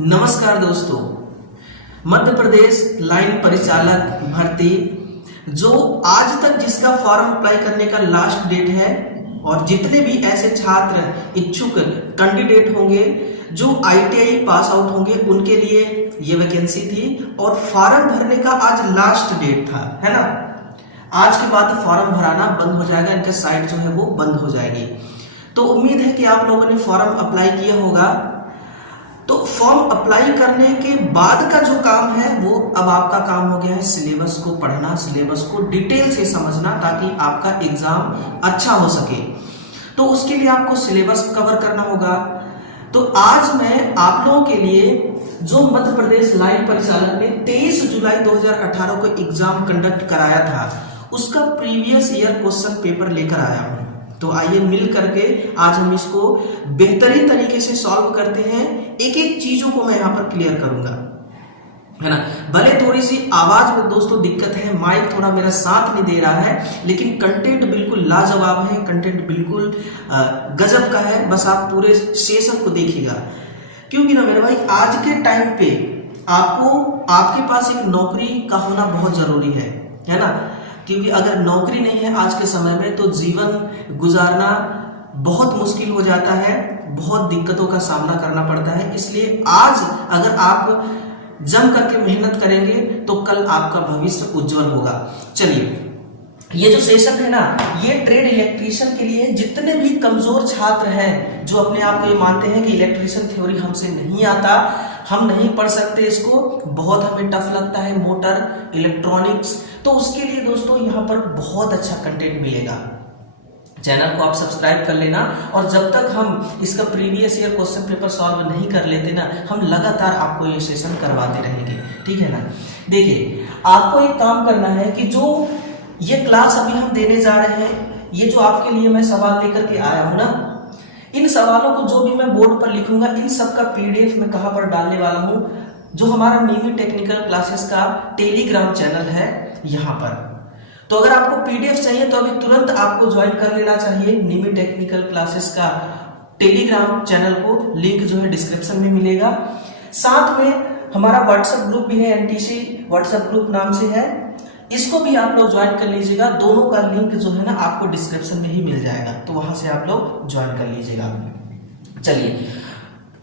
नमस्कार दोस्तों, मध्य प्रदेश लाइन परिचालक भर्ती जो आज तक जिसका फॉर्म अप्लाई करने का लास्ट डेट है और जितने भी ऐसे छात्र इच्छुक कैंडिडेट होंगे जो आईटीआई पास आउट होंगे उनके लिए ये वैकेंसी थी और फॉर्म भरने का आज लास्ट डेट था, है ना। आज के बाद फॉर्म भराना बंद हो जाएगा, इनका साइट जो है वो बंद हो जाएगी। तो उम्मीद है कि आप लोगों ने फॉर्म अप्लाई किया होगा। तो फॉर्म अप्लाई करने के बाद का जो काम है वो अब आपका काम हो गया है सिलेबस को पढ़ना, सिलेबस को डिटेल से समझना ताकि आपका एग्जाम अच्छा हो सके। तो उसके लिए आपको सिलेबस कवर करना होगा। तो आज मैं आप लोगों के लिए जो मध्य प्रदेश लाइन परिचालक ने 23 जुलाई 2018 को एग्जाम कंडक्ट कराया था उसका प्रीवियस ईयर क्वेश्चन पेपर लेकर आया हूं। तो आइए मिल करके आज हम इसको बेहतरीन तरीके से सॉल्व करते हैं। एक एक चीजों को मैं यहाँ पर क्लियर करूंगा, है ना। भले थोड़ी सी आवाज में दोस्तों दिक्कत है, माइक थोड़ा मेरा साथ नहीं दे रहा है, लेकिन कंटेंट बिल्कुल लाजवाब है, कंटेंट बिल्कुल गजब का है। बस आप पूरे सेशन को देखिएगा, क्योंकि ना मेरे भाई आज के टाइम पे आपके पास एक नौकरी का होना बहुत जरूरी है ना। क्योंकि अगर नौकरी नहीं है आज के समय में तो जीवन गुजारना बहुत मुश्किल हो जाता है, बहुत दिक्कतों का सामना करना पड़ता है। इसलिए आज अगर आप जम करके मेहनत करेंगे तो कल आपका भविष्य उज्जवल होगा। चलिए, ये जो सेशन है ना, ये ट्रेड इलेक्ट्रीशियन के लिए जितने भी कमजोर छात्र हैं जो अपने आप को ये मानते हैं कि इलेक्ट्रीशियन थ्योरी हमसे नहीं आता, हम नहीं पढ़ सकते इसको, बहुत हमें टफ लगता है मोटर इलेक्ट्रॉनिक्स, तो उसके लिए दोस्तों यहाँ पर बहुत अच्छा कंटेंट मिलेगा। चैनल को आप सब्सक्राइब कर लेना और जब तक हम इसका previous year question paper solve नहीं कर लेते ना, हम लगातार आपको ये सेशन करवाते रहेंगे, ठीक है ना। देखिए, आपको एक काम करना है कि जो ये क्लास अभी हम देने जा रहे हैं, ये जो आपके लिए मैं सवाल लेकर के आया हूं ना, इन सवालों को जो भी मैं बोर्ड पर लिखूंगा इन सब का पीडीएफ मैं कहां पर डालने वाला हूं, जो हमारा नीमी टेक्निकल क्लासेस का टेलीग्राम चैनल है यहां पर। तो अगर आपको पीडीएफ चाहिए तो अभी तुरंत आपको ज्वाइन कर लेना चाहिए नीमी टेक्निकल क्लासेस का टेलीग्राम चैनल को, लिंक जो है डिस्क्रिप्शन में मिलेगा। साथ में हमारा व्हाट्सएप ग्रुप भी है, एनटीसी व्हाट्सएप ग्रुप नाम से है, इसको भी आप लोग ज्वाइन कर लीजिएगा। दोनों का लिंक जो है ना आपको डिस्क्रिप्शन में ही मिल जाएगा, तो वहां से आप लोग ज्वाइन कर लीजिएगा। चलिए,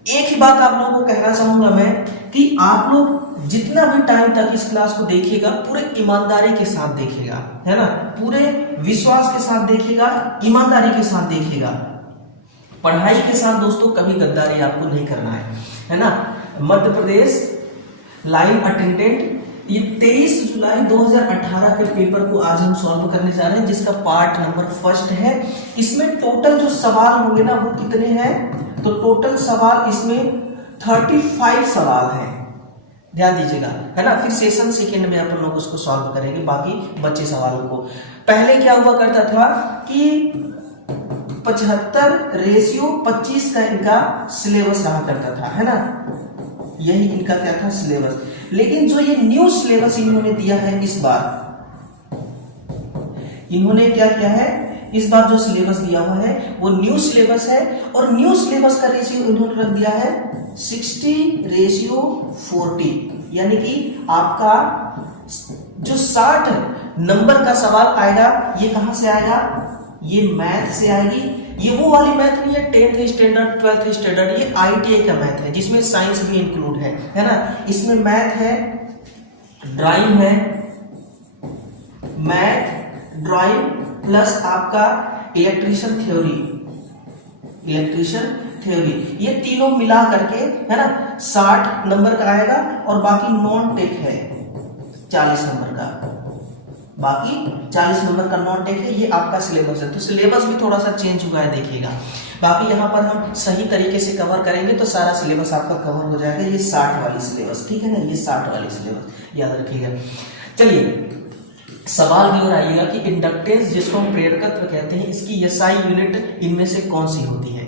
एक ही बात आप लोगों को कहना चाहूंगा मैं कि आप लोग जितना भी टाइम तक इस क्लास को देखिएगा पूरे ईमानदारी के साथ देखिएगा, है ना, पूरे विश्वास के साथ देखिएगा, ईमानदारी के साथ देखिएगा। पढ़ाई के साथ दोस्तों कभी गद्दारी आपको नहीं करना है ना। मध्य प्रदेश लाइन अटेंडेंट ये 23 जुलाई 2018 के पेपर को आज हम सॉल्व करने जा रहे हैं, जिसका पार्ट नंबर फर्स्ट है। इसमें टोटल जो सवाल होंगे ना वो कितने हैं, तो टोटल सवाल इसमें 35 सवाल हैं, ध्यान दीजिएगा, है ना। फिर सेशन सेकेंड में अपन लोग उसको सॉल्व करेंगे बाकी बचे सवालों को। पहले क्या हुआ करता था कि 75:25 का इनका सिलेबस रहा करता था, है ना, यही इनका क्या था सिलेबस। लेकिन जो ये न्यू सिलेबस इन्होंने दिया है इस बार, इन्होंने क्या किया है इस बार जो सिलेबस दिया हुआ है वो न्यू सिलेबस है, और न्यू सिलेबस का रेशियो इन्होंने रख दिया है 60:40, यानी कि आपका जो 60 नंबर का सवाल आएगा ये कहां से आएगा, ये मैथ से आएगी। ये वो वाली मैथ नहीं है 10th स्टैंडर्ड 12th स्टैंडर्ड, ये आईटीआई का मैथ है जिसमें साइंस भी इंक्लूड है ना। इसमें मैथ है, ड्राइंग है, मैथ ड्राइंग प्लस आपका इलेक्ट्रीशियन थ्योरी, ये तीनों मिला करके, है ना, 60 नंबर का आएगा। और बाकी नॉन टेक है 40 नंबर का, बाकी 40 नंबर का नॉन टेक है। ये आपका सिलेबस है, तो सिलेबस भी थोड़ा सा चेंज हुआ है, देखिएगा। बाकी यहाँ पर हम सही तरीके से कवर करेंगे तो सारा सिलेबस आपका कवर हो जाएगा। ये 60 वाली सिलेबस, ठीक है ना, ये 60 वाली सिलेबस याद रखिएगा। चलिए, सवाल की ओर आइएगा कि इंडक्टेंस जिसको हम प्रेरकत्व कहते हैं, इसकी एसआई यूनिट इनमें से कौन सी होती है।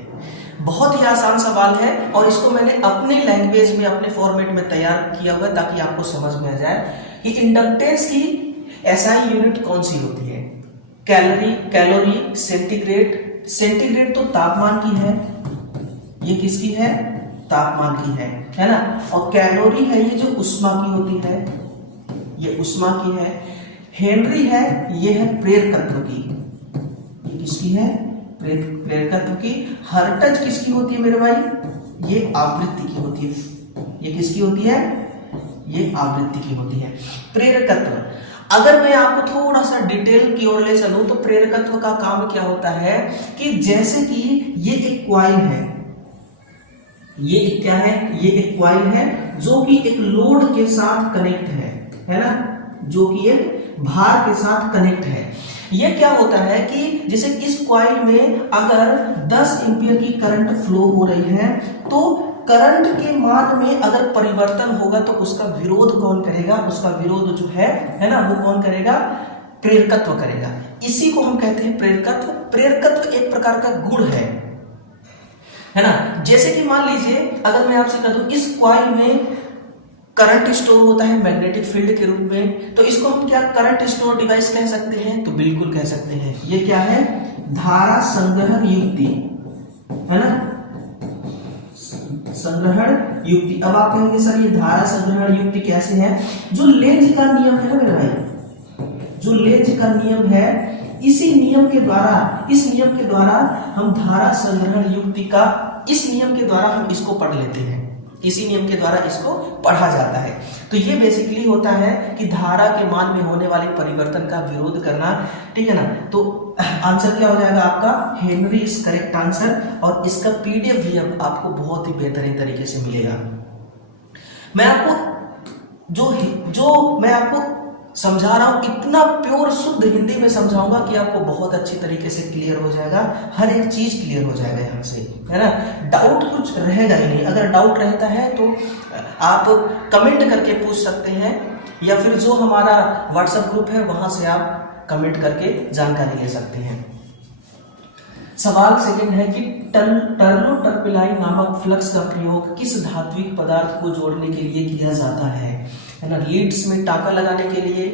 बहुत ही आसान सवाल है और इसको मैंने अपने लैंग्वेज में, अपने फॉर्मेट में तैयार किया हुआ है ताकि आपको समझ में आ जाए कि इंडक्टेंस की एसआई यूनिट कौन सी होती है। कैलोरी, सेंटीग्रेड तो तापमान की है, ये किसकी है, तापमान की है ना। और कैलोरी है ये जो ऊष्मा की होती है, ये ऊष्मा की है। हेनरी है ये है प्रेरकत्व की, ये किसकी है, प्रेरकत्व की। हर्ट्ज किसकी होती है मेरे भाई, ये आवृत्ति की होती है। ये किसकी होती है, ये आवृत्ति की होती है। प्रेरकत्व अगर मैं आपको थोड़ा सा डिटेल की ओर ले चलूं तो प्रेरकत्व का काम क्या होता है कि जैसे कि ये एक कॉइल है, ये एक क्या है, ये एक कॉइल है जो कि एक लोड के साथ कनेक्ट है ना, जो कि एक भार के साथ कनेक्ट है। ये क्या होता है कि जैसे इस कॉइल में अगर 10 एम्पीयर की करंट फ्लो हो रही है तो करंट के मान में अगर परिवर्तन होगा तो उसका विरोध कौन करेगा, उसका विरोध जो है ना, वो कौन करेगा, प्रेरकत्व करेगा। इसी को हम कहते हैं प्रेरकत्व। प्रेरकत्व एक प्रकार का गुण है ना। जैसे कि मान लीजिए अगर मैं आपसे कह दूं इस कॉइल में करंट स्टोर होता है मैग्नेटिक फील्ड के रूप में, तो इसको हम क्या करंट स्टोर डिवाइस कह सकते हैं, तो बिल्कुल कह सकते हैं। ये क्या है, धारा संग्रहण युक्ति है ना, संग्रहण युक्ति। अब आप कहेंगे सर ये धारा संग्रहण युक्ति कैसे है, जो लेंज का नियम है ना मेरे भाई, जो लेंज का नियम है, इसी नियम के द्वारा, इस नियम के द्वारा हम धारा संग्रहण युक्ति का, इस नियम के द्वारा हम इसको पढ़ लेते हैं, इसी नियम के द्वारा इसको पढ़ा जाता है। तो ये बेसिकली होता है कि धारा के मान में होने वाले परिवर्तन का विरोध करना, ठीक है ना। तो आंसर क्या हो जाएगा आपका, हेनरी इज करेक्ट आंसर। और इसका पीडीएफ भी अब आपको बहुत ही बेहतरीन तरीके से मिलेगा। मैं आपको जो मैं आपको समझा रहा हूं इतना प्योर शुद्ध हिंदी में समझाऊंगा कि आपको बहुत अच्छी तरीके से क्लियर हो जाएगा, हर एक चीज क्लियर हो जाएगा यहाँ से, है ना। डाउट कुछ रहेगा ही नहीं। अगर डाउट रहता है तो आप कमेंट करके पूछ सकते हैं, या फिर जो हमारा व्हाट्सएप ग्रुप है वहां से आप कमेंट करके जानकारी ले सकते हैं। सवाल सेकंड है कि टर्नोटर्पेलाइन नामक फ्लक्स का प्रयोग किस धात्विक पदार्थ को जोड़ने के लिए किया जाता है ना। लीड्स में टाँका लगाने के लिए,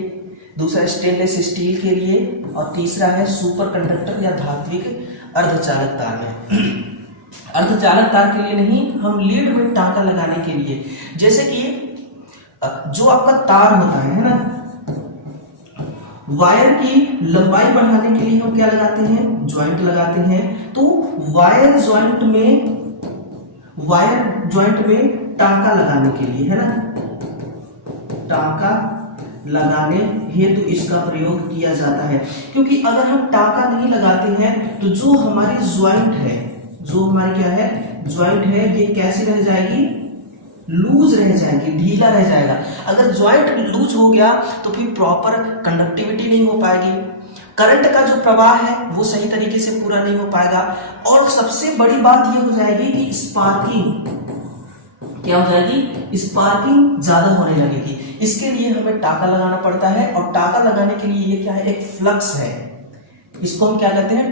दूसरा स्टेनलेस स्टील के लिए, और तीसरा है सुपर कंडक्टर या धात्विक अर्धचालक तार में। अर्धचालक तार के लिए नहीं, हम लीड में टाँका लगाने के लिए, जैसे कि जो आपका तार होता है ना, वायर की लंबाई बढ़ाने के लिए हम क्या लगाते हैं, ज्वाइंट लगाते हैं। तो वायर ज्वाइंट में टाँका लगाने के लिए, है ना, टाँका लगाने हेतु इसका प्रयोग किया जाता है। क्योंकि अगर हम टाँका नहीं लगाते हैं तो जो हमारी ज्वाइंट है, जो हमारी क्या है, ज्वाइंट है, ये कैसी रह जाएगी, लूज रह जाएगी, ढीला रह जाएगा। अगर ज्वाइंट लूज हो गया तो फिर प्रॉपर कंडक्टिविटी नहीं हो पाएगी, करंट का जो प्रवाह है वो सही तरीके से पूरा नहीं हो पाएगा, और सबसे बड़ी बात ये हो जाएगी कि स्पार्किंग क्या हो जाएगी, स्पार्किंग ज्यादा होने लगेगी। इसके लिए हमें टाँका लगाना पड़ता है, और टाँका लगाने के लिए ये क्या है, एक फ्लक्स है, इसको हम क्या कहते हैं,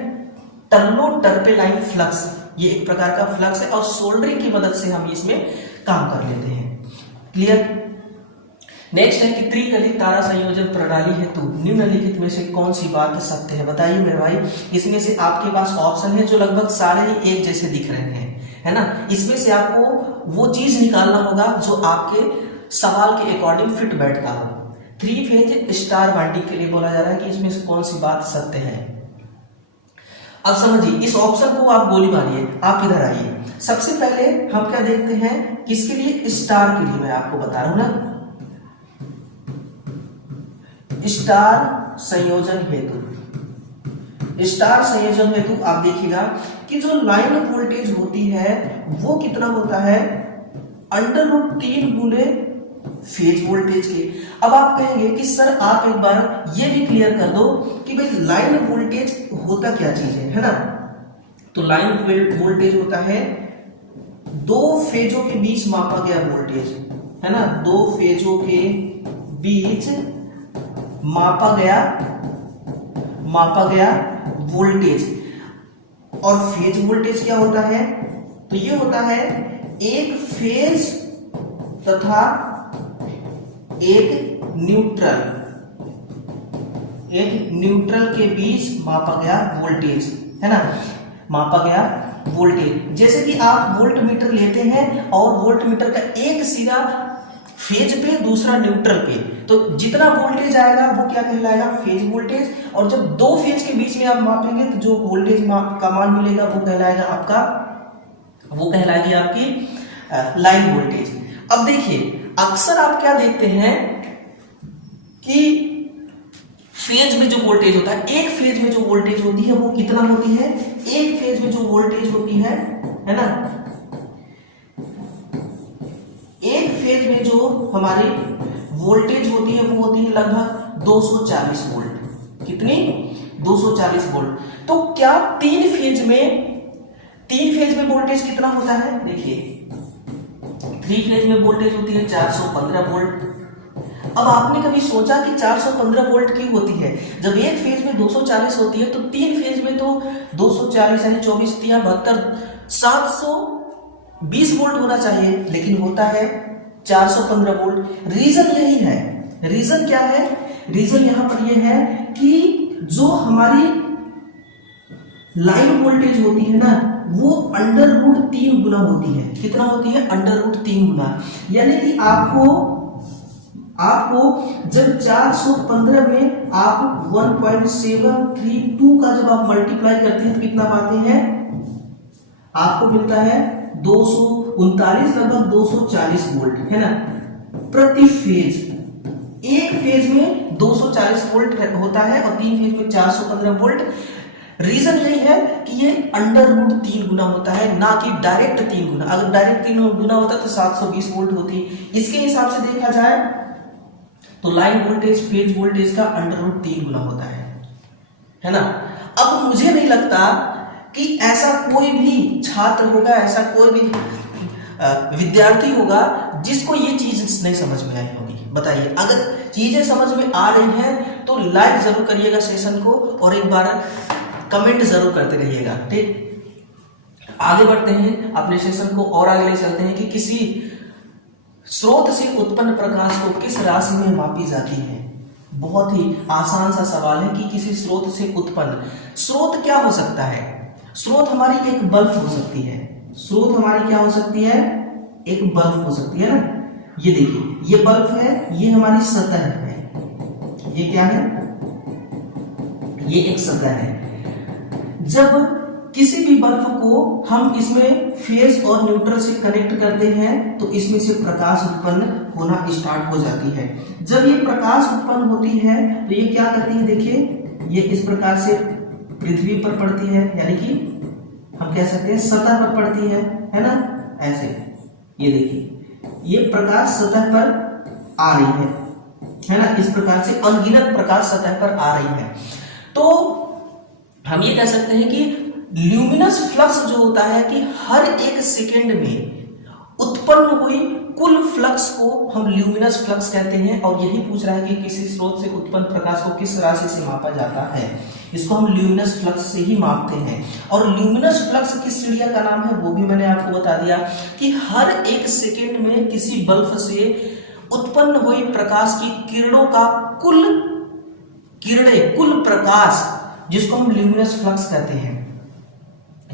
टर्नोटर्पेलाइन फ्लक्स। ये एक प्रकार का फ्लक्स है, और सोल्डरिंग की मदद से हम इसमें काम कर लेते हैं। क्लियर। नेक्स्ट है कि त्रिकलित तारा संयोजन प्रणाली हेतु निम्नलिखित में से कौन सी बात सत्य है। बताइए मेरे भाई, इसमें से आपके पास ऑप्शन है जो लगभग सारे ही एक जैसे दिख रहे हैं, है ना। इसमें से आपको वो चीज निकालना होगा जो आपके सवाल के अकॉर्डिंग फिट बैठता हो। 3 फेज स्टार वाइंडिंग के लिए बोला जा रहा है कि इसमें से कौन सी बात सत्य है। अब समझिए, इस ऑप्शन को आप गोली मारिए, आप इधर आइए। सबसे पहले हम क्या देखते हैं, किसके लिए, स्टार के लिए। मैं आपको बता रहा हूं ना, स्टार संयोजन हेतु, स्टार संयोजन हेतु आप देखिएगा कि जो लाइन वोल्टेज होती है वो कितना होता है, √3 गुने फेज वोल्टेज के। अब आप कहेंगे कि सर आप एक बार ये भी क्लियर कर दो कि भाई लाइन वोल्टेज होता क्या चीज है ना। तो लाइन वोल्टेज होता है 2 फेजों के बीच मापा गया वोल्टेज, है ना, 2 फेजों के बीच मापा गया वोल्टेज। और फेज वोल्टेज क्या होता है, तो ये होता है एक फेज तथा एक न्यूट्रल के बीच मापा गया वोल्टेज, है ना, मापा गया वोल्टेज। जैसे कि आप वोल्ट मीटर लेते हैं और वोल्ट मीटर का एक सिरा फेज पे, दूसरा न्यूट्रल पे, तो जितना वोल्टेज आएगा वो क्या कहलाएगा, फेज वोल्टेज। और जब दो फेज के बीच में आप मापेंगे तो जो वोल्टेज का मान मिलेगा वो कहलाएगा आपका, वो कहलाएगी आपकी लाइन वोल्टेज। अब देखिए अक्सर आप क्या देखते हैं कि फेज में जो वोल्टेज होता है, एक फेज में जो वोल्टेज होती है वो कितना होती है, एक फेज में जो वोल्टेज होती है ना, एक फेज में जो हमारी वोल्टेज होती है वो होती है लगभग 240 वोल्ट। कितनी, 240 वोल्ट। तो क्या तीन फेज में वोल्टेज कितना होता है, देखिए थ्री फेज में वोल्टेज होती है 415 वोल्ट। अब आपने कभी सोचा कि 415 वोल्ट क्यों होती है, जब एक फेज में 240 होती है तो तीन फेज में तो 240 यानी 24 3 72 720 वोल्ट होना चाहिए, लेकिन होता है 415 वोल्ट। रीजन यही है, रीजन क्या है, रीजन यहां पर यह है कि जो हमारी लाइन वोल्टेज होती है ना वो √3 गुना होती है। कितना होती है, √3 गुना। यानी कि आपको जब 415 में आप 1.732 का जब आप मल्टीप्लाई करते हैं तो कितना पाते हैं, आपको मिलता है 239 लगभग 240 वोल्ट, है ना, प्रति फेज। एक फेज में 240 वोल्ट होता है और तीन फेज में 415 वोल्ट। रीजन यही है कि ये √3 गुना होता है, ना कि डायरेक्ट 3 गुना। अगर डायरेक्ट 3 गुना होता तो 720 वोल्ट होती। इसके हिसाब से देखा जाए तो लाइन वोल्टेज फेज वोल्टेज का √3 गुना होता है ना। अब मुझे नहीं लगता कि ऐसा कोई भी छात्र होगा, ऐसा कोई भी विद्यार्थी होगा जिसको ये चीज नहीं समझ में आई होगी। बताइए, अगर चीजें समझ में आ रही हैं तो लाइक जरूर करिएगा सेशन को और एक बार कमेंट जरूर करते रहिएगा। ठीक, आगे बढ़ते हैं, अपने सेशन को और आगे ले चलते हैं कि किसी स्रोत से उत्पन्न प्रकाश को किस राशि में मापी जाती है। बहुत ही आसान सा सवाल है कि किसी स्रोत से उत्पन्न, स्रोत क्या हो सकता है, स्रोत हमारी एक बल्ब हो सकती है, स्रोत हमारी क्या हो सकती है, एक बल्ब हो सकती है ना। ये देखिए ये बल्ब है, ये हमारी सतह है, ये क्या है, ये एक सतह है। जब किसी भी बल्ब को हम इसमें फेज और न्यूट्रल से कनेक्ट करते हैं तो इसमें से प्रकाश उत्पन्न होना स्टार्ट हो जाती है। जब ये प्रकाश उत्पन्न होती है तो ये क्या करती है, देखिए ये इस प्रकार से पृथ्वी पर पड़ती है, यानी कि हम कह सकते हैं सतह पर पड़ती है ना, ऐसे। ये देखिए ये प्रकाश सतह पर आ रही है ना, इस प्रकार से अनगिनत प्रकाश सतह पर आ रही है। तो हम ये कह सकते हैं कि ल्यूमिनस फ्लक्स जो होता है कि हर एक सेकेंड में उत्पन्न हुई कुल फ्लक्स को हम ल्यूमिनस फ्लक्स कहते हैं। और यही पूछ रहा है कि किसी स्रोत से उत्पन्न प्रकाश को किस राशि से मापा जाता है, इसको हम ल्यूमिनस फ्लक्स से ही मापते हैं। और ल्यूमिनस फ्लक्स किस चिड़िया का नाम है वो भी मैंने आपको बता दिया कि हर एक सेकेंड में किसी बल्ब से उत्पन्न हुई प्रकाश की किरणों का कुल प्रकाश, जिसको हम ल्यूमिनस फ्लक्स कहते हैं,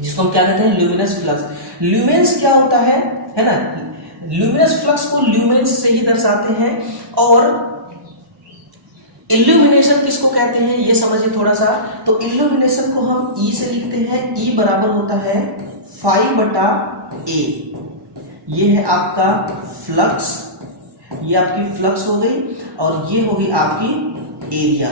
जिसको हम क्या कहते हैं, ल्यूमिनस फ्लक्स। ल्यूमेंस क्या होता है ना, ल्यूमिनस फ्लक्स को ल्यूमेंस से ही दर्शाते हैं। और इल्यूमिनेशन किसको कहते हैं ये समझिए थोड़ा सा। तो इल्यूमिनेशन को हम ई से लिखते हैं, ई बराबर होता है φ/a। ये है आपका फ्लक्स, ये आपकी फ्लक्स हो गई और ये हो गई आपकी एरिया।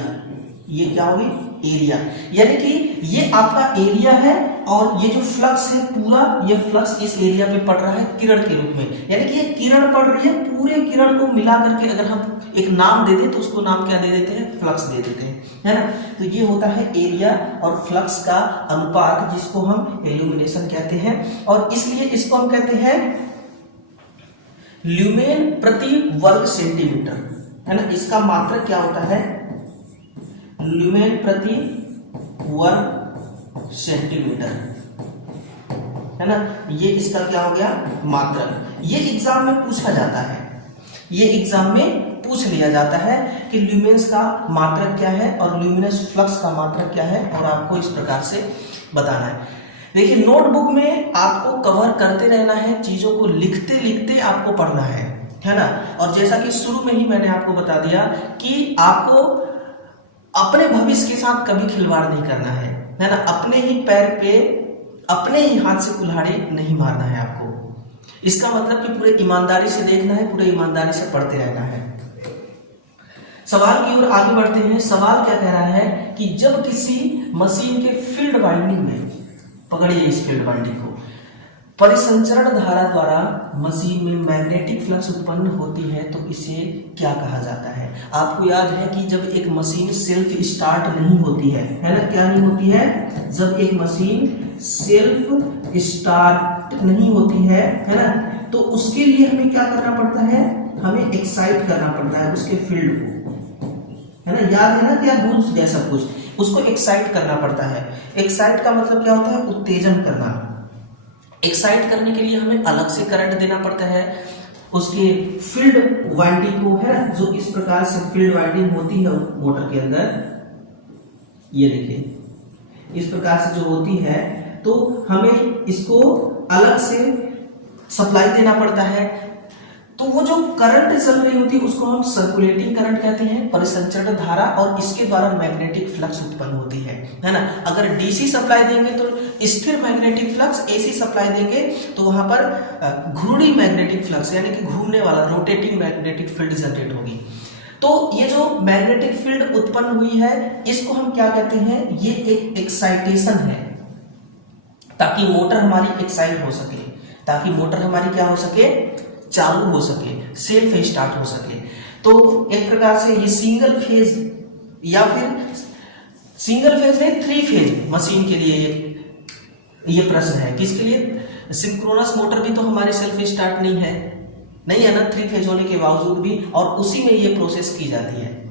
ये क्या होगी, एरिया, यानी कि ये आपका एरिया है और ये जो फ्लक्स है पूरा, ये फ्लक्स इस एरिया पे पड़ रहा है किरण के रूप में, यानी कि ये किरण पड़ रही है। पूरे किरण को मिला करके अगर हम एक नाम दे दें तो उसको नाम क्या दे देते हैं, फ्लक्स दे देते हैं, है ना। तो ये होता है एरिया और फ्लक्स का अनुपात, जिसको हम इल्यूमिनेशन कहते हैं। और इसलिए इसको हम कहते हैं ल्यूमेन प्रति वर्ग सेंटीमीटर, है ना। इसका मात्रक क्या होता है, ल्यूमेन प्रति वर्ग सेंटीमीटर, है ना। ये इसका क्या हो गया, मात्रक। ये एग्जाम में पूछा जाता है, ये एग्जाम में पूछ लिया जाता है कि ल्यूमेंस का मात्रक क्या है और ल्यूमिनस फ्लक्स का मात्रक क्या है, और आपको इस प्रकार से बताना है। देखिए नोटबुक में आपको कवर करते रहना है, चीजों को लिखते लिखते आपको पढ़ना है ना। और जैसा कि शुरू में ही मैंने आपको बता दिया कि आपको अपने भविष्य के साथ कभी खिलवाड़ नहीं करना है ना। अपने ही पैर पे अपने ही हाथ से कुल्हाड़ी नहीं मारना है आपको। इसका मतलब कि पूरे ईमानदारी से देखना है, पूरे ईमानदारी से पढ़ते रहना है। सवाल की ओर आगे बढ़ते हैं। सवाल क्या कह रहा है कि जब किसी मशीन के फील्ड वाइंडिंग में, पकड़िए इस फील्ड वाइंडिंग को, परिसंचरण धारा द्वारा मशीन में मैग्नेटिक फ्लक्स उत्पन्न होती है तो इसे क्या कहा जाता है। आपको याद है कि जब एक मशीन सेल्फ स्टार्ट नहीं होती है ना, क्या नहीं होती है, जब एक मशीन सेल्फ स्टार्ट नहीं होती है ना, तो उसके लिए हमें क्या करना पड़ता है, हमें एक्साइट करना पड़ता है उसके फील्ड को, है ना। याद है ना, क्या बूझ गया सब कुछ, उसको एक्साइट करना पड़ता है। एक्साइट का मतलब क्या होता है, उत्तेजन करना। एक्साइट करने के लिए हमें अलग से करंट देना पड़ता है उसके फील्ड वाइंडिंग को, है ना। जो इस प्रकार से फील्ड वाइंडिंग होती है मोटर के अंदर, ये देखिए इस प्रकार से जो होती है, तो हमें इसको अलग से सप्लाई देना पड़ता है। तो वो जो करंट चल रही होती है उसको हम सर्कुलेटिंग करंट कहते हैं, परिसंचरण धारा, और इसके द्वारा मैग्नेटिक फ्लक्स उत्पन्न होती है ना। अगर डीसी सप्लाई देंगे तो स्थिर मैग्नेटिक फ्लक्स, एसी सप्लाई देंगे तो वहां पर घूर्णी मैग्नेटिक फ्लक्स यानी कि घूमने वाला रोटेटिंग मैग्नेटिक फील्ड जनरेट होगी। तो ये जो मैग्नेटिक फील्ड उत्पन्न हुई है इसको हम क्या कहते हैं, ये एक एक्साइटेशन है, ताकि मोटर हमारी एक्साइट हो सके, ताकि मोटर हमारी क्या हो सके, चालू हो सके, सेल्फ स्टार्ट हो सके। तो एक प्रकार से ये सिंगल फेज या फिर सिंगल फेज नहीं 3 फेज मशीन के लिए ये प्रश्न है। किसके लिए, सिंक्रोनस मोटर भी तो हमारी सेल्फ स्टार्ट नहीं है ना, 3 फेज होने के बावजूद भी, और उसी में ये प्रोसेस की जाती है।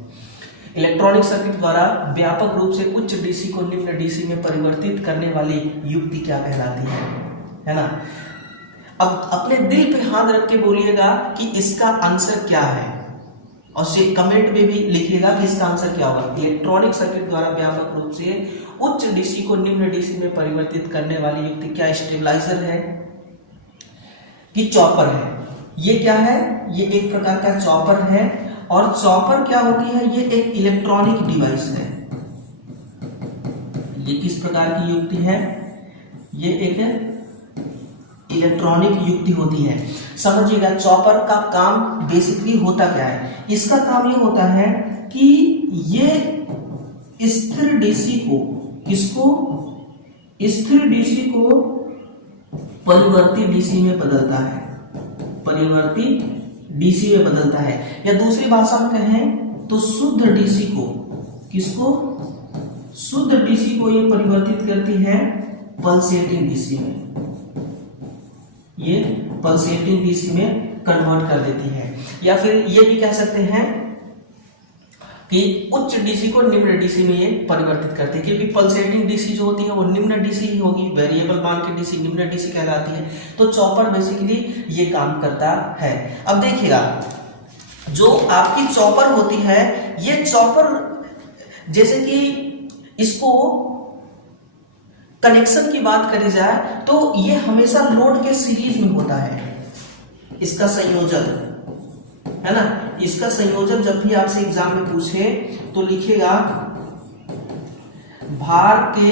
इलेक्ट्रॉनिक सर्किट द्वारा व्यापक रूप से उच्च डीसी को निम्न डीसी में परिवर्तित करने वाली युक्ति क्या कहलाती है ना। अब अपने दिल पे हाथ रख के बोलिएगा कि इसका आंसर क्या है, और कमेंट में भी लिखिएगा कि इसका आंसर क्या होगा। इलेक्ट्रॉनिक सर्किट द्वारा व्यापक रूप से उच्च डीसी को निम्न डीसी में परिवर्तित करने वाली युक्ति क्या, स्टेबलाइजर है कि चॉपर है। ये क्या है, ये एक प्रकार का चॉपर है, और चॉपर क्या होती है, ये एक इलेक्ट्रॉनिक डिवाइस है। ये किस प्रकार की युक्ति है, ये एक इलेक्ट्रॉनिक युक्ति होती है। समझिएगा चॉपर का काम बेसिकली होता क्या है, इसका काम ये होता है कि ये स्थिर डीसी को, इसको स्थिर डीसी को परिवर्ती डीसी में बदलता है, परिवर्ती डीसी में बदलता है, या दूसरी भाषा में कहें तो शुद्ध डीसी को, किसको, शुद्ध डीसी को ये परिवर्तित करती है पल्सेटिंग डीसी में, ये पल्सेटिंग डीसी में कन्वर्ट कर देती है। या फिर ये भी कह सकते हैं कि उच्च डीसी को निम्न डीसी में ये परिवर्तित करते हैं, क्योंकि पल्सेटिंग डीसी जो होती है वो निम्न डीसी ही होगी, वेरिएबल मान की डीसी निम्न डीसी कहलाती है। तो चॉपर बेसिकली ये काम करता है। अब देखिएगा जो आपकी चॉपर होती है, ये चॉपर जैसे कि इसको कनेक्शन की बात करी जाए तो ये हमेशा लोड के सीरीज में होता है, इसका संयोजन, है ना। इसका संयोजन जब भी आपसे एग्जाम में पूछे तो लिखेगा भार के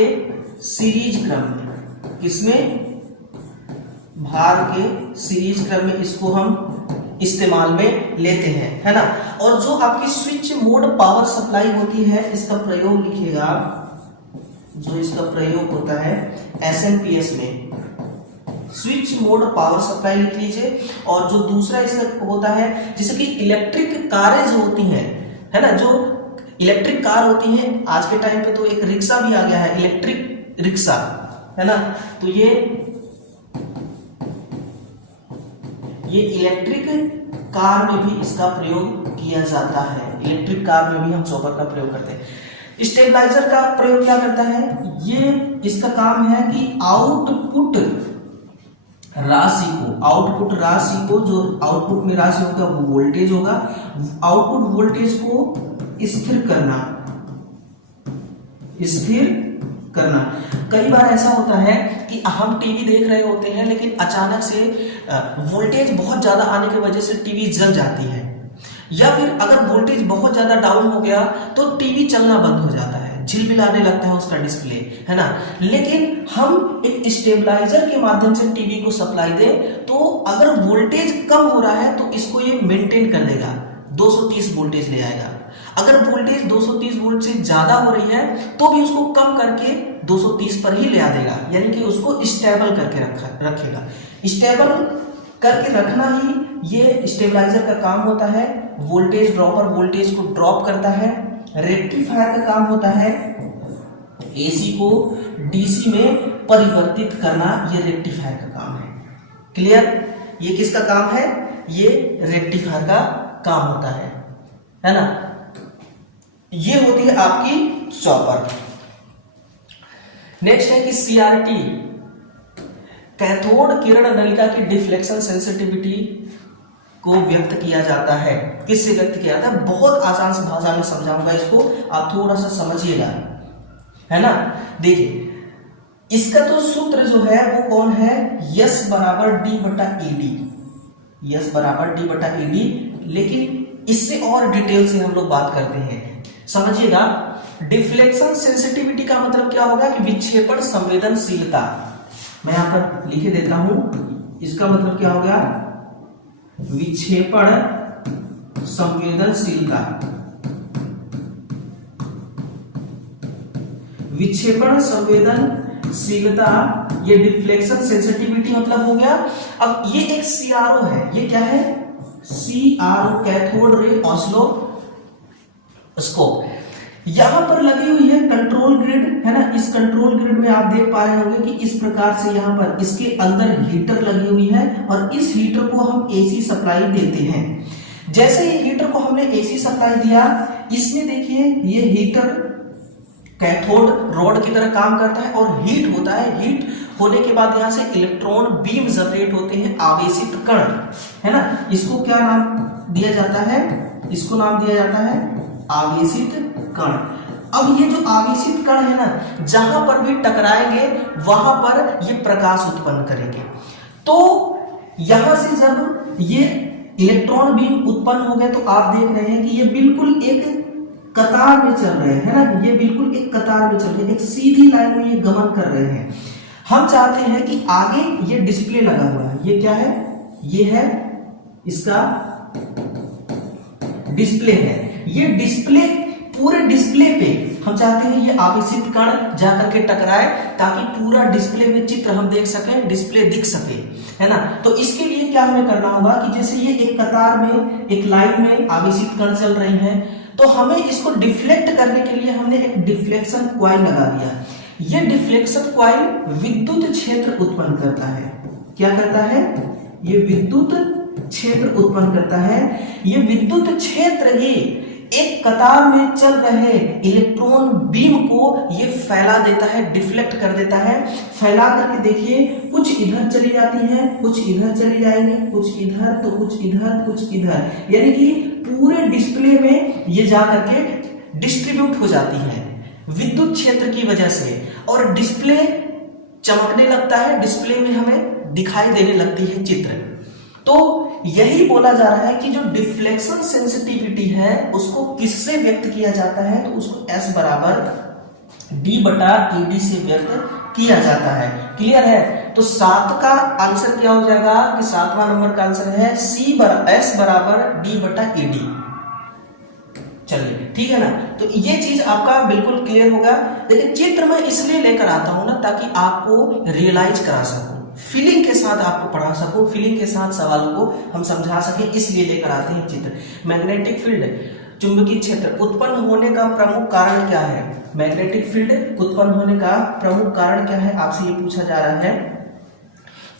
सीरीज क्रम में, किसमें, भार के सीरीज क्रम में इसको हम इस्तेमाल में लेते हैं, है ना। और जो आपकी स्विच मोड पावर सप्लाई होती है, इसका प्रयोग लिखिएगा, जो इसका प्रयोग होता है एसएमपीएस में, स्विच मोड पावर सप्लाई लिख लीजिए। और जो दूसरा इसका होता है, जैसे कि इलेक्ट्रिक कारें जो होती हैं, है ना, जो इलेक्ट्रिक कार होती हैं, आज के टाइम पे तो एक रिक्शा भी आ गया है, इलेक्ट्रिक रिक्शा, है ना। तो ये इलेक्ट्रिक कार में भी इसका प्रयोग किया जाता है, इलेक्ट्रिक कार में भी हम चॉपर का प्रयोग करते हैं। स्टेबलाइजर का प्रयोग क्या करता है, ये इसका काम है कि आउटपुट राशि को जो आउटपुट में राशि होगा वो वोल्टेज होगा, आउटपुट वोल्टेज को स्थिर करना। कई बार ऐसा होता है कि हम टीवी देख रहे होते हैं लेकिन अचानक से वोल्टेज बहुत ज़्यादा आने की वजह से टीवी जल जाती है, या फिर अगर वोल्टेज बहुत ज़्यादा डाउन हो गया तो टीवी चलना बंद हो जाता है, झिलमिलाने लगता है उसका डिस्प्ले, है ना। लेकिन हम एक स्टेबलाइजर के माध्यम से टीवी को सप्लाई दें तो अगर वोल्टेज कम हो रहा है तो इसको ये मेंटेन कर देगा, 230 वोल्टेज ले आएगा। अगर वोल्टेज 230 वोल्ट से ज्यादा हो रही है तो भी उसको कम करके 230 पर ही ले आ देगा, यानी कि उसको स्टेबल करके रखेगा। स्टेबल करके रखना ही ये स्टेबलाइजर का काम होता है। वोल्टेज ड्रॉपर वोल्टेज को ड्रॉप करता है। रेक्टिफायर का काम होता है एसी को डीसी में परिवर्तित करना, ये रेक्टिफायर का काम है। क्लियर? ये किसका काम है? ये रेक्टिफायर का काम होता है ना। ये होती है आपकी चॉपर। नेक्स्ट है कि सीआरटी, कैथोड किरण नलिका की डिफ्लेक्शन सेंसिटिविटी को व्यक्त किया जाता है। किससे व्यक्त किया जाता है? बहुत आसान से भाषा में समझाऊंगा इसको, आप थोड़ा सा समझिएगा, है ना। देखिए इसका तो सूत्र जो है वो कौन है? यस बराबर डी बटा ईडी, यस बराबर डी बटा ईडी। लेकिन इससे और डिटेल से हम लोग बात करते हैं, समझिएगा। डिफ्लेक्शन सेंसिटिविटी का मतलब क्या होगा कि विक्षेपण संवेदनशीलता। मैं यहां पर लिखे देता हूं, इसका मतलब क्या हो गया? विक्षेपण संवेदनशीलता। विक्षेपण संवेदनशीलता ये डिफ्लेक्शन सेंसिटिविटी मतलब हो गया। अब ये एक सीआरओ है, ये क्या है? CRO, cathode ray oscilloscope. यहां पर लगी हुई है कंट्रोल ग्रिड, है ना। इस कंट्रोल ग्रिड में आप देख पा रहे होंगे कि इस प्रकार से यहां पर इसके अंदर हीटर लगी हुई है और इस हीटर को हम एसी सप्लाई देते हैं। जैसे ये हीटर को हमने एसी सप्लाई दिया, इसमें देखिए ये हीटर कैथोड रॉड की तरह काम करता है और हीट होता है। हीट होने के बाद यहां से इलेक्ट्रॉन बीम जनरेट होते हैं, आवेशित कण, है ना। इसको क्या नाम दिया जाता है? इसको नाम दिया जाता है आवेशित कण। अब ये जो आवेशित कण है ना, जहां पर भी टकराएंगे वहां पर ये प्रकाश उत्पन्न करेंगे। तो यहां से जब ये इलेक्ट्रॉन बीम उत्पन्न हो गए तो आप देख रहे हैं कि ये बिल्कुल एक कतार में चल रहे हैं, है ना। ये बिल्कुल एक कतार में चल रहे हैं, एक सीधी लाइन में ये गमन कर रहे हैं। हम चाहते हैं कि आगे ये डिस्प्ले लगा हुआ है, ये क्या है? ये है इसका डिस्प्ले है। ये डिस्प्ले, पूरे डिस्प्ले पे हम चाहते हैं ये आवेशित कण जाकर के टकराए ताकि पूरा डिस्प्ले में चित्र हम देख सकें, डिस्प्ले दिख सके, है ना। तो इसके लिए क्या हमें करना होगा कि जैसे ये एक कतार में, एक लाइन में आवेशित कण चल रही हैं, तो हमें इसको डिफ्लेक्ट करने के लिए हमने एक डिफ्लेक्शन कॉइल लगा दिया। यह डिफ्लेक्शन कॉइल विद्युत क्षेत्र उत्पन्न करता है। क्या करता है? ये विद्युत क्षेत्र उत्पन्न करता है। ये विद्युत क्षेत्र ही एक कतार में चल रहे इलेक्ट्रॉन बीम को ये फैला देता है, डिफ्लेक्ट कर देता है। फैला करके देखिए, कुछ इधर चली जाती है, कुछ इधर चली जाएंगी, कुछ इधर, तो कुछ इधर, कुछ इधर, यानी कि पूरे डिस्प्ले में ये जा करके डिस्ट्रीब्यूट हो जाती है विद्युत क्षेत्र की वजह से, और डिस्प्ले चमकने लगता है, डिस्प्ले में हमें दिखाई देने लगती है चित्र। तो यही बोला जा रहा है कि जो डिफ्लेक्शन सेंसिटिविटी है उसको किससे व्यक्त किया जाता है? तो उसको S बराबर D बटा ED से व्यक्त किया जाता है। क्लियर है? तो 7 का आंसर क्या हो जाएगा कि 7वां नंबर का आंसर है S बराबर D बटा ED। चलिए ठीक है ना। तो ये चीज आपका बिल्कुल क्लियर होगा। लेकिन चित्र मैं इसलिए लेकर आता हूं ना ताकि आपको रियलाइज करा सकूं, फीलिंग के साथ आपको पढ़ा सकूं, फीलिंग के साथ सवालों को हम समझा सकें, इसलिए लेकर आते हैं चित्र। मैग्नेटिक फील्ड, चुंबकीय क्षेत्र उत्पन्न होने का प्रमुख कारण क्या है? मैग्नेटिक फील्ड उत्पन्न होने का प्रमुख कारण क्या है? आपसे ये पूछा जा रहा है।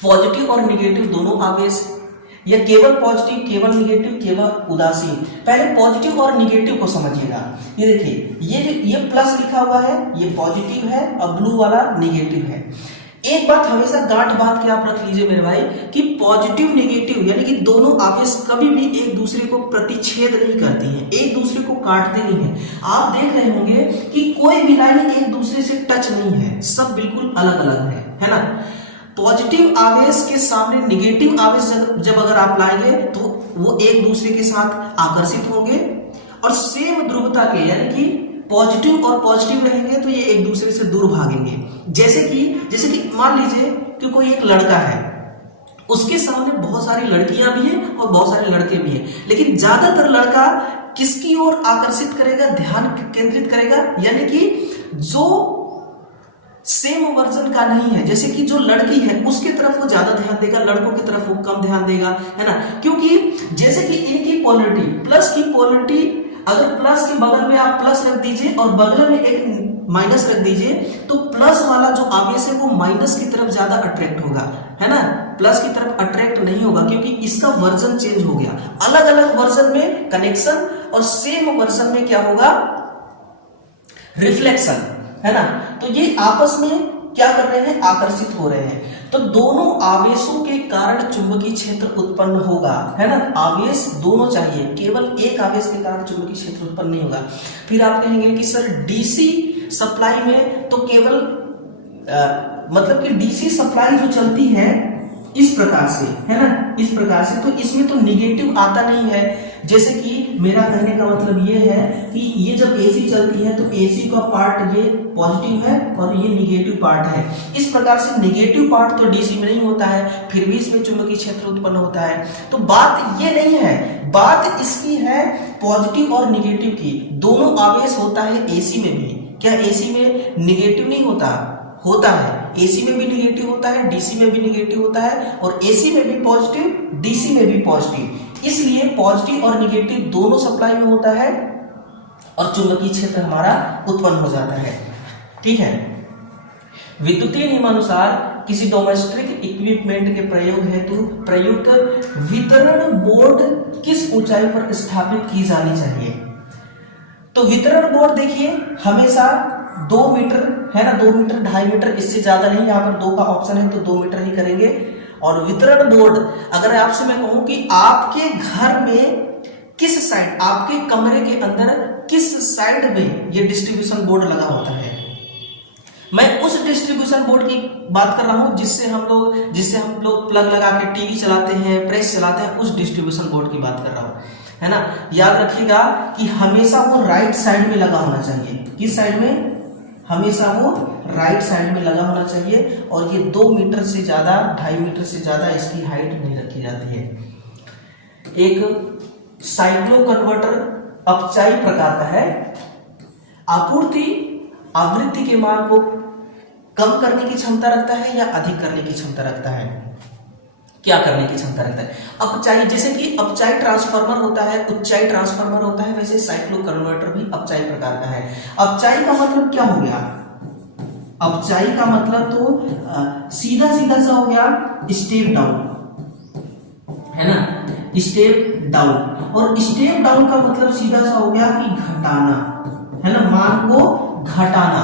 पॉजिटिव और निगेटिव दोनों आवेश, या केवल पॉजिटिव, केवल निगेटिव, केवल उदासीन? पहले पॉजिटिव और निगेटिव को समझिएगा। ये देखिए, ये प्लस लिखा हुआ है, ये पॉजिटिव है और ब्लू वाला निगेटिव है। एक बात हमेशा गांठ बांध के आप रख लीजिए मेरे भाई कि पॉजिटिव नेगेटिव यानी कि दोनों आवेश कभी भी एक दूसरे को प्रतिच्छेद नहीं करती हैं, एक दूसरे को काटते नहीं हैं। आप देख रहे होंगे कि कोई भी लाइन एक दूसरे से टच नहीं है, सब बिल्कुल अलग अलग है ना। पॉजिटिव आवेश के सामने नेगेटिव आवेश जब अगर आप लाएंगे तो वो एक दूसरे के साथ आकर्षित होंगे और सेम ध्रुवता के यानी कि पॉजिटिव और पॉजिटिव रहेंगे तो ये एक दूसरे से दूर भागेंगे। जैसे कि मान लीजिए कि कोई एक लड़का है, उसके सामने बहुत सारी लड़कियां भी हैं और बहुत सारे लड़के भी हैं, लेकिन ज्यादातर लड़का किसकी ओर आकर्षित करेगा, ध्यान केंद्रित करेगा, यानी कि जो सेम वर्जन का नहीं है। जैसे कि जो लड़की है उसकी तरफ वो ज्यादा ध्यान देगा, लड़कों की तरफ वो कम ध्यान देगा, है ना। क्योंकि जैसे कि इनकी पोलरिटी, प्लस की पोलरिटी, अगर प्लस के बगल में आप प्लस रख दीजिए और बगल में एक माइनस रख दीजिए तो प्लस वाला जो आवेश है वो माइनस की तरफ ज्यादा अट्रैक्ट होगा, है ना। प्लस की तरफ अट्रैक्ट नहीं होगा क्योंकि इसका वर्जन चेंज हो गया। अलग अलग वर्जन में कनेक्शन और सेम वर्जन में क्या होगा, रिफ्लेक्शन, है ना। तो ये आपस में क्या कर रहे हैं, आकर्षित हो रहे हैं। तो दोनों आवेशों के कारण चुंबकीय क्षेत्र उत्पन्न होगा, है ना। आवेश दोनों चाहिए, केवल एक आवेश के कारण चुंबकीय क्षेत्र उत्पन्न नहीं होगा। फिर आप कहेंगे कि सर डीसी सप्लाई में तो केवल मतलब कि डीसी सप्लाई जो चलती है इस प्रकार से, है ना, इस प्रकार से, तो इसमें तो निगेटिव आता नहीं है। जैसे कि मेरा कहने का मतलब ये है कि ये जब एसी चलती है तो एसी का पार्ट ये पॉजिटिव है और ये निगेटिव पार्ट है। इस प्रकार से निगेटिव पार्ट तो डीसी में नहीं होता है, फिर भी इसमें चुंबकीय क्षेत्र उत्पन्न होता है। तो बात ये नहीं है, बात इसकी है पॉजिटिव और निगेटिव की। दोनों आवेश होता है एसी में भी। क्या एसी में निगेटिव नहीं होता? होता है। एसी में भी निगेटिव होता है, डीसी में भी निगेटिव होता है, और एसी में भी पॉजिटिव, डीसी में भी पॉजिटिव। इसलिए पॉजिटिव और निगेटिव दोनों सप्लाई में होता है और चुंबकीय क्षेत्र हमारा उत्पन्न हो जाता है। ठीक है। विद्युतीय नियमानुसार किसी डोमेस्टिक इक्विपमेंट के प्रयोग हेतु प्रयुक्त वितरण बोर्ड किस ऊंचाई पर स्थापित की जानी चाहिए? तो वितरण बोर्ड देखिए हमेशा 2 मीटर, है ना, 2 मीटर, 2.5 मीटर, इससे ज्यादा नहीं। यहाँ पर 2 का ऑप्शन है तो 2 मीटर ही करेंगे। और वितरण बोर्ड, अगर आपसे मैं कहूं कि आपके घर में किस साइड, आपके कमरे के अंदर किस साइड में ये डिस्ट्रीब्यूशन बोर्ड लगा होता है, मैं उस डिस्ट्रीब्यूशन बोर्ड की बात कर रहा हूं जिससे हम लोग प्लग लगा के टीवी चलाते हैं, प्रेस चलाते हैं, उस डिस्ट्रीब्यूशन बोर्ड की बात कर रहा हूं, है ना। याद रखिएगा कि हमेशा वो राइट साइड में लगा होना चाहिए। किस साइड में? हमेशा वो राइट साइड में लगा होना चाहिए। और ये 2 मीटर से ज्यादा, 2.5 मीटर से ज्यादा इसकी हाइट नहीं रखी जाती है। एक साइक्लो कन्वर्टर अपचायी प्रकार का है। आपूर्ति आवृत्ति के मान को कम करने की क्षमता रखता है या अधिक करने की क्षमता रखता है? क्या करने की क्षमता रखता है? अपचायी, जैसे कि अपचायी ट्रांसफार्मर होता है, उच्चाई ट्रांसफार्मर होता है, वैसे साइक्लो कन्वर्टर भी अपचायी प्रकार का है। अपचायी का मतलब क्या हो गया? अपचायी का मतलब तो सीधा सीधा सा हो गया स्टेप डाउन, है ना, स्टेप डाउन। और स्टेप डाउन का मतलब सीधा सा हो गया कि घटाना, है ना, मान को घटाना।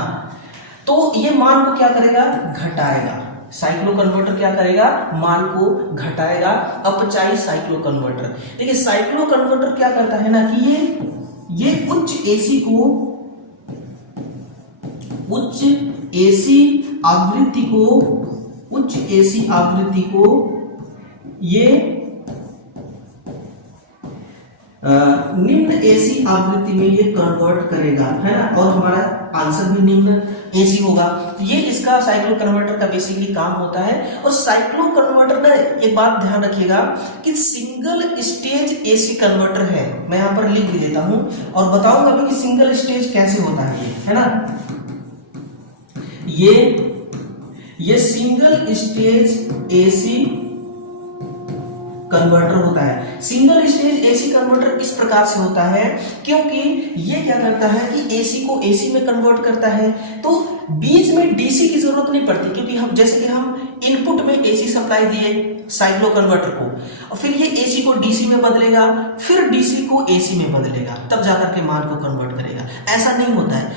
तो ये मान को क्या करेगा? घटाएगा। साइक्लो कन्वर्टर क्या करेगा? मान को घटाएगा। अपचायी साइक्लो कन्वर्टर। देखिए साइक्लो कन्वर्टर क्या करता है ना कि ये उच्च एसी आवृत्ति को ये निम्न एसी आवृत्ति में ये कन्वर्ट करेगा, है ना। और हमारा आंसर भी निम्न एसी होगा। ये इसका साइक्लो कन्वर्टर का बेसिकली काम होता है। और साइक्लो कन्वर्टर ना, एक बात ध्यान रखिएगा कि सिंगल स्टेज एसी कन्वर्टर है। मैं यहां पर लिख भी देता हूं और बताऊंगा भी कि सिंगल स्टेज कैसे होता है ये, है ना। ये सिंगल स्टेज एसी कन्वर्टर होता है। सिंगल स्टेज एसी कन्वर्टर इस प्रकार से होता है क्योंकि ये क्या करता है कि एसी को एसी में कन्वर्ट करता है, तो बीच में डीसी की जरूरत नहीं पड़ती। क्योंकि हम जैसे कि हम इनपुट में एसी सप्लाई दिए साइक्लो कन्वर्टर को, और फिर ये एसी को डीसी में बदलेगा, फिर डीसी को एसी में बदलेगा, तब जाकर के मान को कन्वर्ट करेगा। ऐसा नहीं होता है।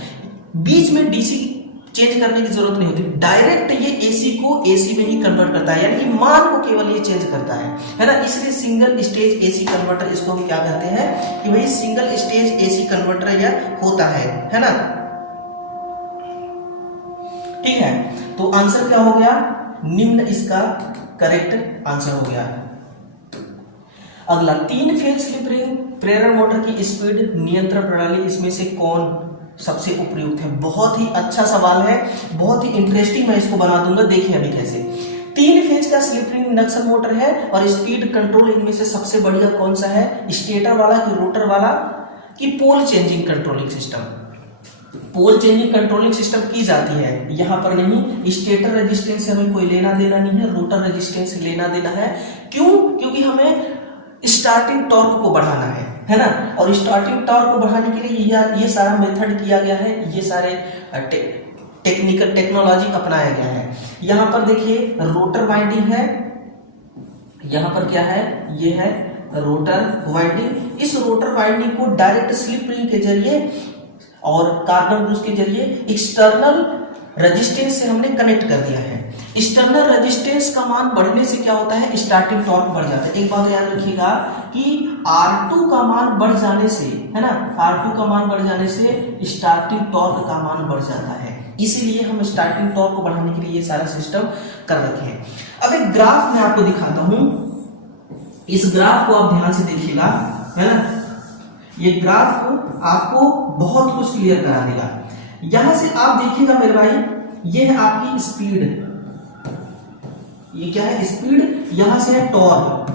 बीच में डीसी चेंज करने की जरूरत नहीं होती, डायरेक्ट ये एसी को एसी में ही कन्वर्ट करता है, यानी कि मान को केवल ये चेंज करता है ना। इसलिए सिंगल स्टेज एसी कन्वर्टर इसको हम क्या कहते हैं कि भाई सिंगल स्टेज एसी कन्वर्टर यह होता है ना। ठीक है, तो आंसर क्या हो गया, निम्न इसका करेक्ट आंसर हो गया। अगला, 3 फेज स्लिप रिंग प्रेरण मोटर की स्पीड नियंत्रण प्रणाली इसमें से कौन सबसे उपयुक्त है? बहुत ही अच्छा सवाल है, बहुत ही इंटरेस्टिंग, मैं इसको बना दूंगा। देखिए अभी कैसे। 3 फेज का स्लिप रिंग इंडक्शन मोटर है और स्पीड कंट्रोल इनमें से सबसे बढ़िया कौन सा है, स्टेटर वाला कि रोटर वाला कि पोल चेंजिंग कंट्रोलिंग सिस्टम? पोल चेंजिंग कंट्रोलिंग सिस्टम की जाती है यहां पर नहीं, स्टेटर रेजिस्टेंस से हमें कोई लेना देना नहीं है, रोटर रेजिस्टेंस से लेना देना है। क्यों? क्योंकि हमें स्टार्टिंग टॉर्क को बढ़ाना है ना, और स्टार्टिंग टॉर्क को बढ़ाने के लिए ये सारा मेथड किया गया है, ये सारे टेक्निकल टेक्नोलॉजी अपनाया गया है। यहां पर देखिए रोटर वाइंडिंग है, यहां पर क्या है, ये है रोटर वाइंडिंग। इस रोटर वाइंडिंग को डायरेक्ट स्लिप रिंग के जरिए और कार्बन ब्रूस के जरिए एक्सटर्नल रेजिस्टेंस से हमने कनेक्ट कर दिया है। एक्सटर्नल रेजिस्टेंस का मान बढ़ने से क्या होता है, स्टार्टिंग टॉर्क बढ़ जाता है। एक बात याद रखिएगा कि R2 का मान बढ़ जाने से, है ना, R2 का मान बढ़ जाने से स्टार्टिंग टॉर्क का मान बढ़ जाता है, इसीलिए हम स्टार्टिंग टॉर्क को बढ़ाने के लिए ये सारा सिस्टम कर रखे हैं। अब एक ग्राफ मैं आपको दिखाता हूं, इस ग्राफ को आप ध्यान से देखिएगा, है ना। ये ग्राफ आपको बहुत कुछ क्लियर करा देगा। यहां से आप देखिएगा मेरे भाई, ये है आपकी स्पीड, ये क्या है स्पीड, यहां से है टॉर्क,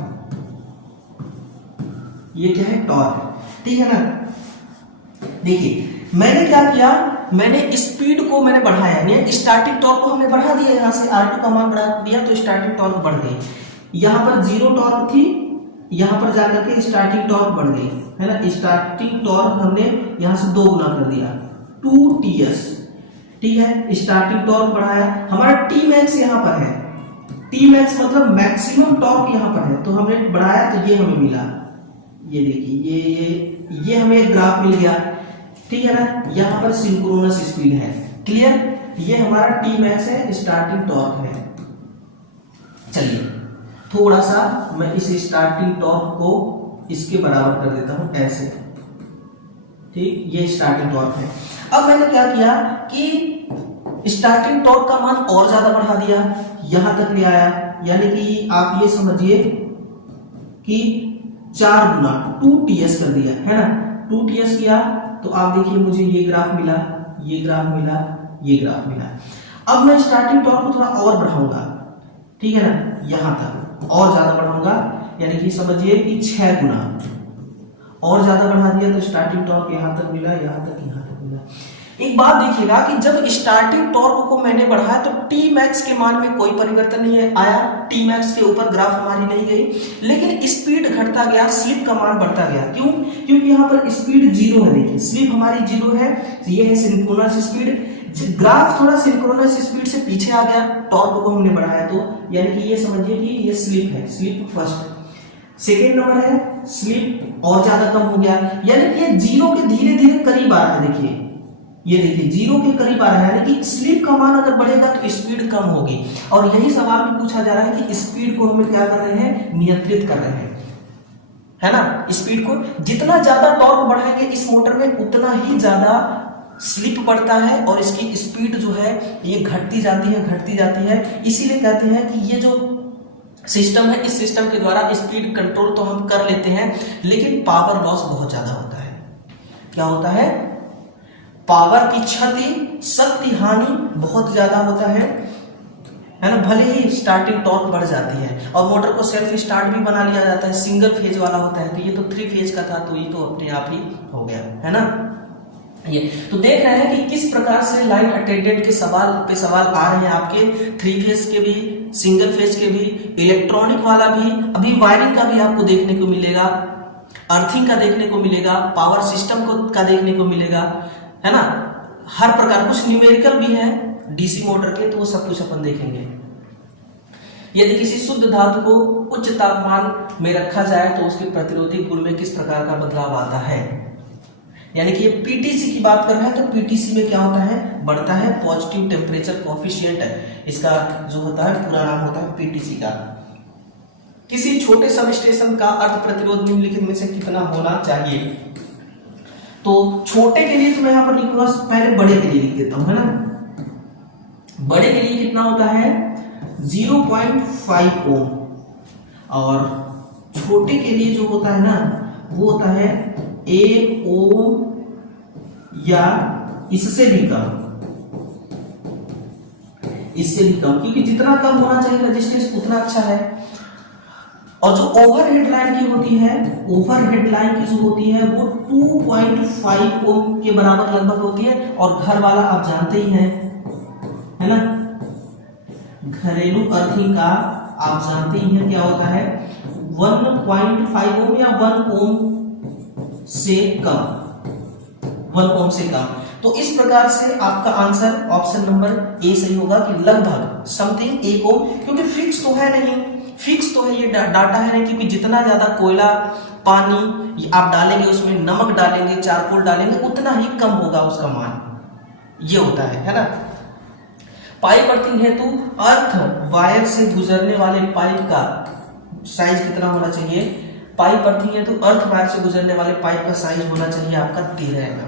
ये क्या है टॉर्क, ठीक है ना। देखिए मैंने क्या किया, मैंने स्पीड को मैंने बढ़ाया, यानी स्टार्टिंग टॉर्क को हमने बढ़ा दिया, यहां से R2 का मान बढ़ा दिया तो स्टार्टिंग टॉर्क बढ़ गई। यहां पर 0 टॉर्क थी, यहां पर जाकर के स्टार्टिंग टॉर्क बढ़ गई, है ना। स्टार्टिंग टॉर्क हमने यहां से 2 गुना कर दिया, 2TS, ठीक है। स्टार्टिंग टॉर्क बढ़ाया, हमारा Tmax यहां पर है, Tmax मतलब मैक्सिमम टॉर्क यहां पर है, तो हमने बढ़ाया तो ये हमें मिला, ये देखिए ये हमें एक ग्राफ मिल गया, ठीक है ना। यहां पर सिंक्रोनस स्पीड है, क्लियर, ये हमारा Tmax है, स्टार्टिंग टॉर्क है। चलिए थोड़ा सा मैं इस स्टार्टिंग टॉर्क को इसके बराबर कर देता हूं ऐसे, ठीक, ये स्टार्टिंग टॉर्क है। अब मैंने क्या किया कि स्टार्टिंग टॉर्क का मान और ज्यादा बढ़ा दिया, यहां तक ले आया, यानी कि आप ये समझिए कि 4 गुना 2TS कर दिया, है ना। 2TS किया तो आप देखिए मुझे ये ग्राफ मिला, ये ग्राफ मिला, ये ग्राफ मिला। अब मैं स्टार्टिंग टॉर्क को थोड़ा और बढ़ाऊंगा, ठीक है ना, यहां तक और ज्यादा बढ़ाऊंगा, यानी कि समझिए कि 6 गुना और ज्यादा बढ़ा दिया तो स्टार्टिंग टॉर्क यहां तक मिला, यहां तक, यहां तक मिला। एक बात देखिएगा कि जब स्टार्टिंग टॉर्क को मैंने बढ़ाया तो Tmax के मान में कोई परिवर्तन नहीं आया, Tmax के ऊपर ग्राफ हमारी नहीं गई, लेकिन स्पीड घटता गया, स्लिप का मान बढ़ता गया। क्यों? क्योंकि यहाँ पर स्पीड 0 है, देखिए स्लिप हमारी 0 है, ये है सिंक्रोनस स्पीड। ग्राफ थोड़ा सिंक्रोनस स्पीड से पीछे आ गया, टॉर्क को हमने बढ़ाया तो, यानी कि ये समझिए कि ये स्लिप है, स्लिप फर्स्ट। सेकेंड नंबर है स्लिप और ज्यादा कम हो गया, यानी कि ये 0 के धीरे धीरे करीब आ रहा है। देखिए ये देखिए 0 के करीब आ रहा है, यानी कि स्लिप का मान अगर बढ़ेगा तो स्पीड कम होगी। और यही सवाल में पूछा जा रहा है कि स्पीड को हम क्या कर रहे हैं, नियंत्रित कर रहे हैं, है ना। स्पीड को जितना ज्यादा टॉर्क बढ़ाएंगे इस मोटर में उतना ही ज्यादा स्लिप बढ़ता है और इसकी स्पीड जो है ये घटती जाती है, घटती जाती है। इसीलिए कहते हैं कि ये जो सिस्टम है, इस सिस्टम के द्वारा स्पीड कंट्रोल तो हम कर लेते हैं, लेकिन पावर लॉस बहुत ज्यादा होता है। क्या होता है? पावर की क्षति, शक्ति हानि बहुत ज्यादा होता है ना। भले ही स्टार्टिंग टॉर्क बढ़ जाती है और मोटर को सेल्फ स्टार्ट भी बना लिया जाता है, सिंगल फेज वाला होता है, तो ये तो 3 फेज का था, तो ये तो अपने आप ही हो गया, है ना। ये तो देख रहे हैं कि किस प्रकार से लाइन अटेंडेंट के सवाल पे सवाल आ रहे हैं आपके, 3 फेज के भी, सिंगल फेज के भी, इलेक्ट्रॉनिक वाला भी, अभी वायरिंग का भी आपको देखने को मिलेगा, अर्थिंग का देखने को मिलेगा, पावर सिस्टम का देखने को मिलेगा, है ना। हर प्रकार, कुछ न्यूमेरिकल भी है डीसी मोटर के, तो वो सब कुछ अपन देखेंगे। यदि किसी शुद्ध धातु को उच्च तापमान में रखा जाए तो उसके प्रतिरोधी गुण में किस प्रकार का बदलाव आता है। यानी कि ये पीटीसी की बात कर रहा है, तो पीटीसी में क्या होता है, बढ़ता है पॉजिटिव टेम्परेचर कोएफिशिएंट है, इसका जो होता है पूरा नाम होता है पीटीसी का। किसी छोटे सब स्टेशन का अर्ध प्रतिरोध निम्नलिखित में से कितना होना चाहिए? तो छोटे के लिए तो मैं यहां पर लिखूंगा, पहले बड़े के लिए लिख देता हूं, है ना। बड़े के लिए कितना होता है 0.5 ओम, और छोटे के लिए जो होता है ना वो होता है 1 ओम या इससे भी कम, इससे भी कम, क्योंकि जितना कम होना चाहिए रेजिस्टेंस उतना अच्छा है। और जो ओवरहेड लाइन की होती है, ओवरहेड लाइन की जो होती है वो 2.5 ओम के बराबर लगभग होती है, और घर वाला आप जानते ही हैं, है ना, घरेलू अर्थिंग का आप जानते ही हैं क्या होता है 1.5 ओम या 1 ओम से कम, 1 ओम से कम। तो इस प्रकार से आपका आंसर ऑप्शन नंबर ए सही होगा कि लगभग समथिंग 1 ओम, क्योंकि फिक्स तो है नहीं, फिक्स तो है ये डाटा है नहीं, क्योंकि जितना ज्यादा कोयला पानी आप डालेंगे, उसमें नमक डालेंगे, चारकोल डालेंगे, उतना ही कम होगा उसका मान, ये होता है ना। पाइप अर्थिंग हेतु अर्थ वायर से गुजरने वाले पाइप का साइज कितना होना चाहिए? पाइप अर्थिंग हेतु अर्थ वायर से गुजरने वाले पाइप का साइज होना चाहिए आपका 13 mm,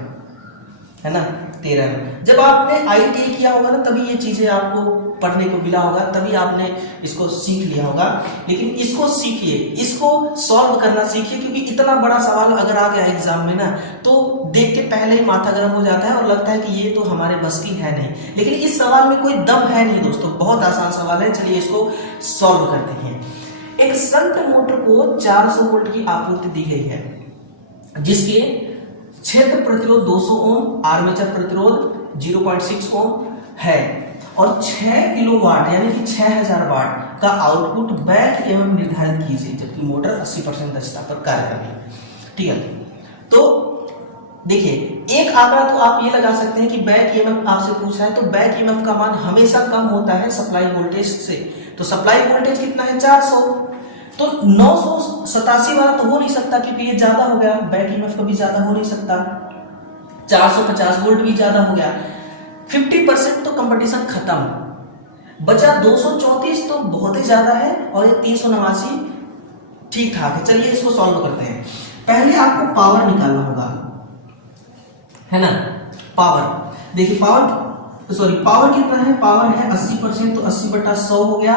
है ना, 13 mm। जब आपने ITI किया होगा ना तभी ये चीजें आपको पढ़ने को मिला होगा, तभी आपने इसको सीख लिया होगा। लेकिन इसको सीखिए, इसको सॉल्व करना सीखिए, क्योंकि इतना बड़ा सवाल अगर आ गया एग्जाम में ना तो देख के पहले ही माथा गर्म हो जाता है और लगता है कि ये तो हमारे बस की है नहीं। लेकिन इस सवाल में कोई दम है नहीं दोस्तों, बहुत आसान सवाल है। चलिए इसको सॉल्व करते हैं। एक शंट मोटर को 400 वोल्ट की आपूर्ति दी गई है, जिसके क्षेत्र प्रतिरोध 200 ओम, आर्मेचर प्रतिरोध 0.6 ओम है, और 6 किलोवाट यानी कि 6000 वाट का आउटपुट बैक ईएमएफ निर्धारित कीजिए, जबकि मोटर 80% दक्षता पर कार्य कर रही है। ठीक है, तो देखिए एक आंकड़ा तो आप ये लगा सकते हैं कि बैक ईएमएफ आपसे पूछा है, तो बैक ईएमएफ का मान हमेशा कम होता है सप्लाई वोल्टेज से। तो सप्लाई वोल्टेज कितना है 400, तो 987 वाला तो हो नहीं सकता, क्योंकि ये ज्यादा हो गया, बैक ईएमएफ कभी ज्यादा हो नहीं सकता। 450 वोल्ट भी ज्यादा हो गया, 50% तो कंपटीशन खत्म, बचा 234 तो बहुत ही ज्यादा है, और ये 389 ठीक ठाक है। चलिए इसको सॉल्व करते हैं। पहले आपको पावर निकालना होगा, है ना। पावर देखिए, पावर कितना है, पावर है 80%, तो 80/100 हो गया,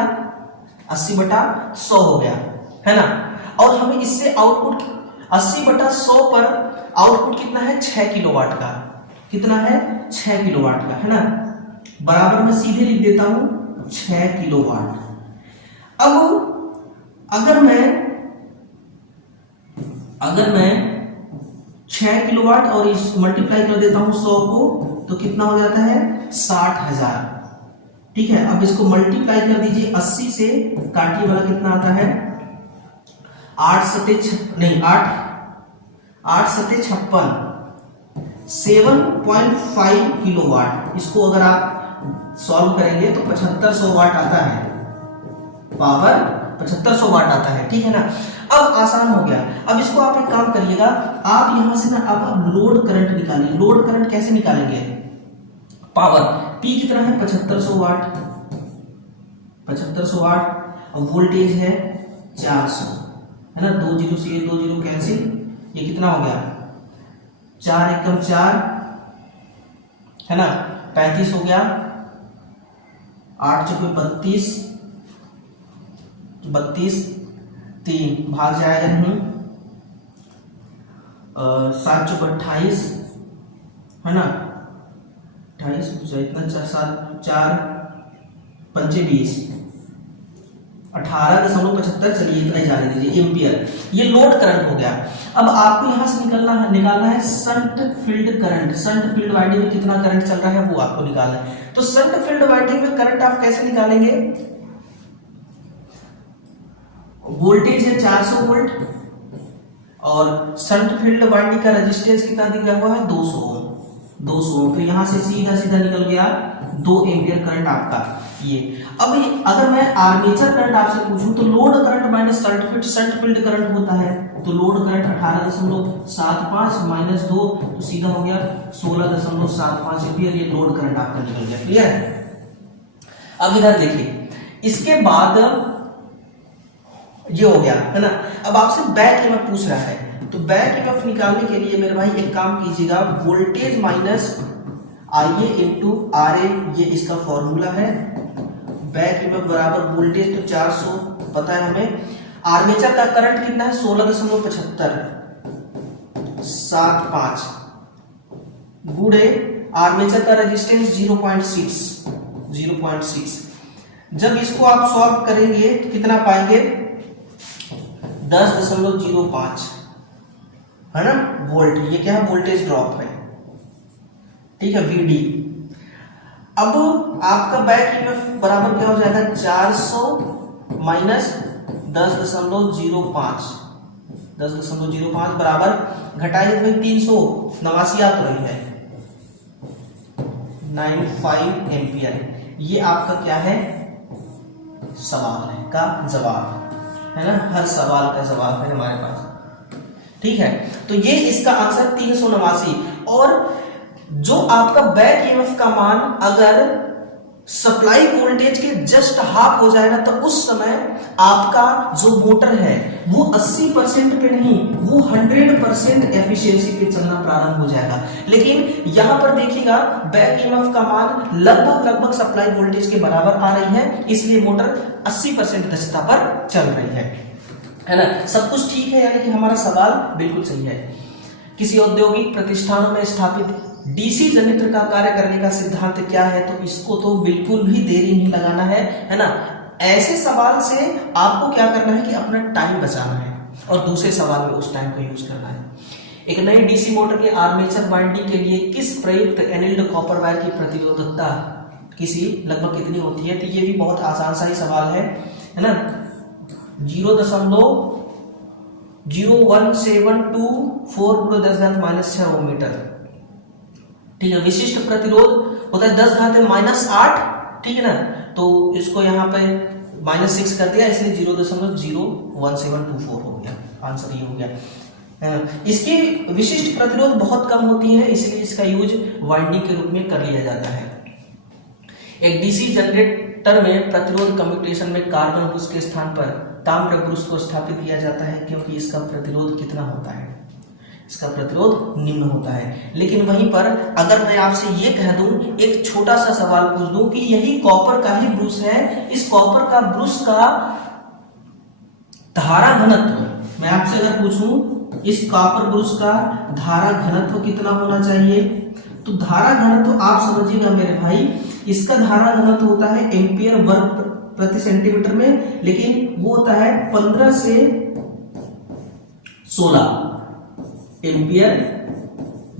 80/100 हो गया, है ना। और हमें इससे आउटपुट 80/100 पर आउटपुट कितना है 6 किलोवाट का, कितना है 6 किलोवाट का, है ना। बराबर में सीधे लिख देता हूं 6 किलोवाट। अब अगर मैं 6 किलोवाट और इस मल्टीप्लाई कर देता हूं 100 को, तो कितना हो जाता है 60,000। ठीक है, अब इसको मल्टीप्लाई कर दीजिए 80 से, काटिए वाला कितना आता है 8 सते 56, 7.5 किलोवाट। इसको अगर आप सॉल्व करेंगे तो 7500 वाट आता है, पावर 7500 वाट आता है। ठीक है ना, अब आसान हो गया। अब इसको आप एक काम करिएगा, आप यहां से ना अब लोड करंट निकालिए। लोड करंट कैसे निकालेंगे? पावर P कितना है 7500 वाट, 7500 वाट, और वोल्टेज है 400, है ना। 2 जीरो से 2 जीरो कैंसिल, ये कितना हो गया 4 एकम 4, है ना, 35 हो गया, 8 चौके 32, 32 3 भाग जाएगा नहीं, 7 चौके 28, है ना, 28 इतना 4 पंचे 20, 18.75, चलिए इतना ही जाने दीजिए एम्पियर। ये लोड करंट हो गया। अब आपको यहां से निकालना है shunt field current. Shunt field winding में कितना करंट चल रहा है वो आपको निकालना है। तो शंट फील्ड वाइंडिंग में करंट आप कैसे निकालेंगे? वोल्टेज है 400 वोल्ट, और शंट फील्ड वाइंडिंग का रेजिस्टेंस कितना दिया हुआ है 200 ओम। तो यहां से सीधा निकल गया 2 एम्पियर करंट आपका। ये अब अगर मैं आर्मेचर करंट आपसे पूछूं तो load current minus shunt field current होता है, तो लोड करंट 18.75 माइनस 2 तो सीधा हो गया 16.75 एम्पियर, ये लोड करंट आपका निकल गया। क्लियर है? अब इधर देखिए, इसके बाद ये हो गया है ना। अब आपसे बैक ईएमएफ पूछ रहा है, तो बैक ईएमएफ निकालने के लिए मेरे भाई एक काम कीजिएगा, voltage minus IA into RA, ये इसका फॉर्मूला है। बैक ईएमएफ बराबर वोल्टेज तो 400 पता है हमें, आर्मेचर का करंट कितना है 16.75 गुणे आर्मेचर का रेजिस्टेंस 0.6। जब इसको आप सॉल्व करेंगे तो कितना पाएंगे 10.05 है ना वोल्ट। ये क्या है? वोल्टेज ड्रॉप है, ठीक है, VD। अब आपका बैक ईएमएफ बराबर क्या हो जाएगा 400 माइनस 10.05 बराबर घटाइए तो 389 आ तो रही है 95 एम्पियर। ये आपका क्या है? सवाल है का जवाब है ना, हर सवाल का जवाब है हमारे पास, ठीक है। तो ये इसका आंसर 389। और जो आपका बैक ईएमएफ का मान अगर सप्लाई वोल्टेज के जस्ट हाफ हो जाएगा तो उस समय आपका जो मोटर है वो 80% पे नहीं, वो 100% एफिशिएंसी पे चलना प्रारंभ हो जाएगा। लेकिन यहां पर देखिएगा बैक ईएमएफ का मान लगभग सप्लाई वोल्टेज के बराबर आ रही है, इसलिए मोटर 80% दक्षता पर चल रही है ना। सब कुछ ठीक है, यानी कि हमारा सवाल बिल्कुल सही है। किसी औद्योगिक प्रतिष्ठानों में स्थापित डीसी जनरेटर का कार्य करने का सिद्धांत क्या है? तो इसको तो बिल्कुल भी देरी नहीं लगाना है ना। ऐसे सवाल से आपको क्या करना है कि अपना टाइम बचाना है और दूसरे सवाल में उस टाइम को यूज करना है। एक नई डीसी मोटर के आर्मेचर वाइंडिंग के लिए किस प्रयुक्त एनिल्ड कॉपर वायर की प्रतिरोधकता किसी लगभग कितनी होती है? तो ये भी बहुत आसान सा ही सवाल है ना। 0.01724 × 10⁻⁻⁶ ठीक है। विशिष्ट प्रतिरोध होता है 10⁻⁻⁸, ठीक है ना। तो इसको यहाँ पे -6 कर दिया, इसलिए 0.01724 हो गया, आंसर ये हो गया। इसकी विशिष्ट प्रतिरोध बहुत कम होती है, इसलिए इसका यूज वाइंडिंग के रूप में कर लिया जाता है। एक डीसी जनरेटर में प्रतिरोध कम्यूटेशन में कार्बन ब्रश के स्थान पर ताम्र ब्रश को स्थापित किया जाता है, क्योंकि इसका प्रतिरोध कितना होता है? इसका प्रतिरोध निम्न होता है। लेकिन वहीं पर अगर मैं आपसे ये कह दूं, एक छोटा सा सवाल पूछ दूं कि यही कॉपर का ही ब्रश है, इस कॉपर का ब्रश का धारा घनत्व, मैं आपसे अगर पूछूं इस कॉपर ब्रश का धारा घनत्व कितना होना चाहिए, तो धारा घनत्व आप समझिएगा मेरे भाई, इसका धारा घनत्व होता है एम्पियर वर्ग प्रति सेंटीमीटर में, लेकिन वो होता है 15 से 16 एम्पियर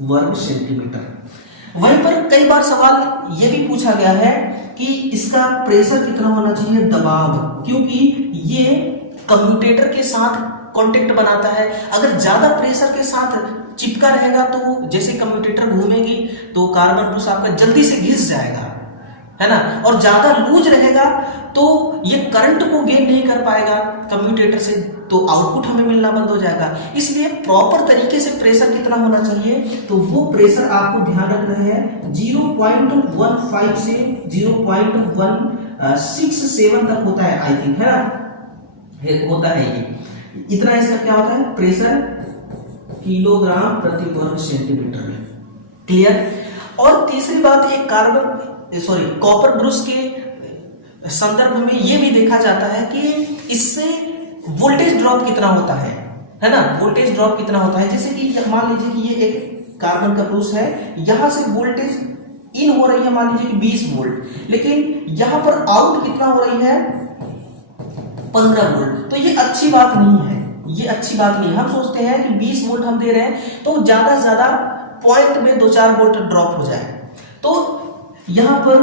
वर्ग सेंटीमीटर। वहीं पर कई बार सवाल यह भी पूछा गया है कि इसका प्रेशर कितना होना चाहिए, दबाव, क्योंकि ये कम्यूटेटर के साथ कांटेक्ट बनाता है। अगर ज्यादा प्रेशर के साथ चिपका रहेगा तो जैसे कम्यूटेटर घूमेगी तो कार्बन ब्रश आपका जल्दी से घिस जाएगा, है ना। और ज्यादा लूज रहेगा तो ये करंट को गेन नहीं कर पाएगा कम्यूटेटर से, तो आउटपुट हमें मिलना बंद हो जाएगा। इसलिए प्रॉपर तरीके से प्रेशर कितना होना चाहिए, तो वो प्रेशर आपको ध्यान रखना है 0.15 से 0.167 तक होता है, आई थिंक, है ना, होता है ये इतना। इसका क्या होता है प्रेशर किलोग्राम प्रति वर्ग सेंटीमीटर में। क्लियर। और तीसरी बात, एक कॉपर ब्रश के संदर्भ में ये भी देखा जाता है कि इससे वोल्टेज ड्रॉप कितना होता है ना, वोल्टेज ड्रॉप कितना होता है। जैसे कि मान लीजिए कि ये एक कार्बन का ब्रश है, यहां से वोल्टेज इन हो रही है मान लीजिए कि 20 वोल्ट, लेकिन यहां पर आउट कितना हो रही है 15 वोल्ट। तो ये अच्छी बात नहीं है, ये अच्छी बात नहीं है। हम सोचते हैं कि 20 वोल्ट हम दे रहे हैं तो ज्यादा से ज्यादा पॉइंट में 2-4 वोल्ट ड्रॉप हो जाए। तो यहां पर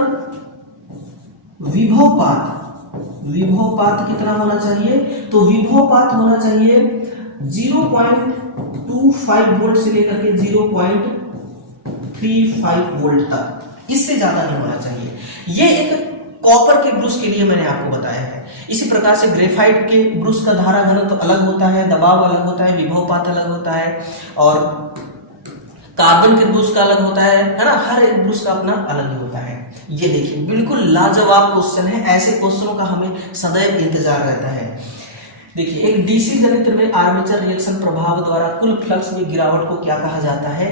विभवपात कितना होना चाहिए, तो विभवपात होना चाहिए 0.25 वोल्ट से लेकर के 0.35 वोल्ट तक, इससे ज्यादा नहीं होना चाहिए। ये एक कॉपर के ब्रूस के लिए मैंने आपको बताया है। इसी प्रकार से ग्रेफाइट के ब्रूस का धारा घनत्व तो अलग होता है, दबाव अलग होता है, विभवपात अलग होता है, और कार्बन के ब्रूस का अलग होता है ना। हर एक ब्रूस का अपना अलग ही होता है। ये देखिए बिल्कुल लाजवाब क्वेश्चन है, ऐसे क्वेश्चनों का हमें सदैव इंतजार रहता है। देखिए एक डीसी जनरेटर में आर्मेचर रिएक्शन प्रभाव द्वारा कुल फ्लक्स में गिरावट को क्या कहा जाता है,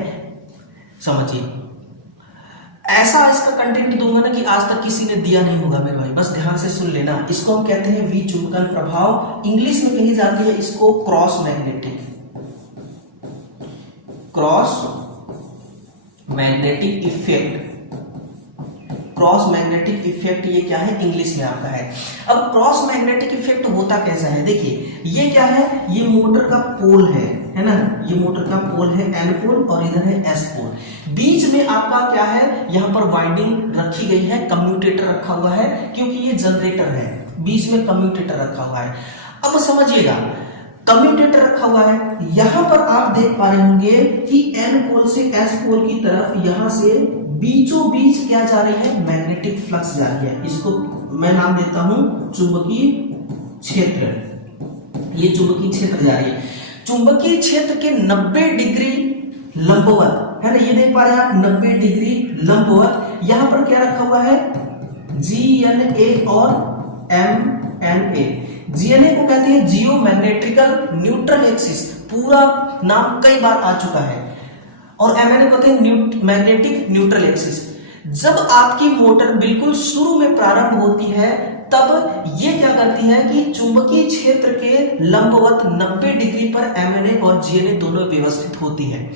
समझिए। ऐसा इसका कंटेंट दूंगा ना कि आज तक किसी ने दिया नहीं होगा मेरे भाई, बस ध्यान से सुन लेना। इसको हम कहते हैं विचुंबकन प्रभाव, इंग्लिश में कही जाती है इसको cross magnetic effect. Cross magnetic effect ये क्या है, इंग्लिश में आपका है। अब क्रॉस मैग्नेटिक इफेक्ट होता कैसा है, देखिए ये क्या है, ये मोटर का पोल है ना, ये मोटर का पोल है N पोल और इधर है S पोल। बीच में आपका क्या है, यहाँ पर वाइंडिंग रखी गई है, कम्यूटेटर रखा हुआ है, क्योंकि ये जनरेटर है, बीच में कम्यूटेटर रखा हुआ है। अब समझिएगा, कम्यूटेटर रखा हुआ है, यहां पर आप देख पा रहे होंगे कि N पोल से S पोल की तरफ यहां से बीचों बीच क्या जा रही है, मैग्नेटिक फ्लक्स जा रही है। इसको मैं नाम देता हूं चुंबकीय क्षेत्र। ये चुंबकीय क्षेत्र जा रही है, चुंबकीय क्षेत्र के 90 डिग्री लंबवत है ना, ये देख पा रहे हैं आप, 90 डिग्री लंबवत। यहां पर क्या रखा हुआ है, GNA और MNA। GNA को कहते हैं जियो मैग्नेटिकल न्यूट्रल एक्सिस, पूरा नाम कई बार आ चुका है, और MNA कहते हैं मैग्नेटिक न्यूट्रल एक्सिस। जब आपकी मोटर बिल्कुल शुरू में प्रारंभ होती है तब ये क्या करती है कि चुंबकीय क्षेत्र के लंबवत 90 डिग्री पर MNA और GNA दोनों व्यवस्थित होती है।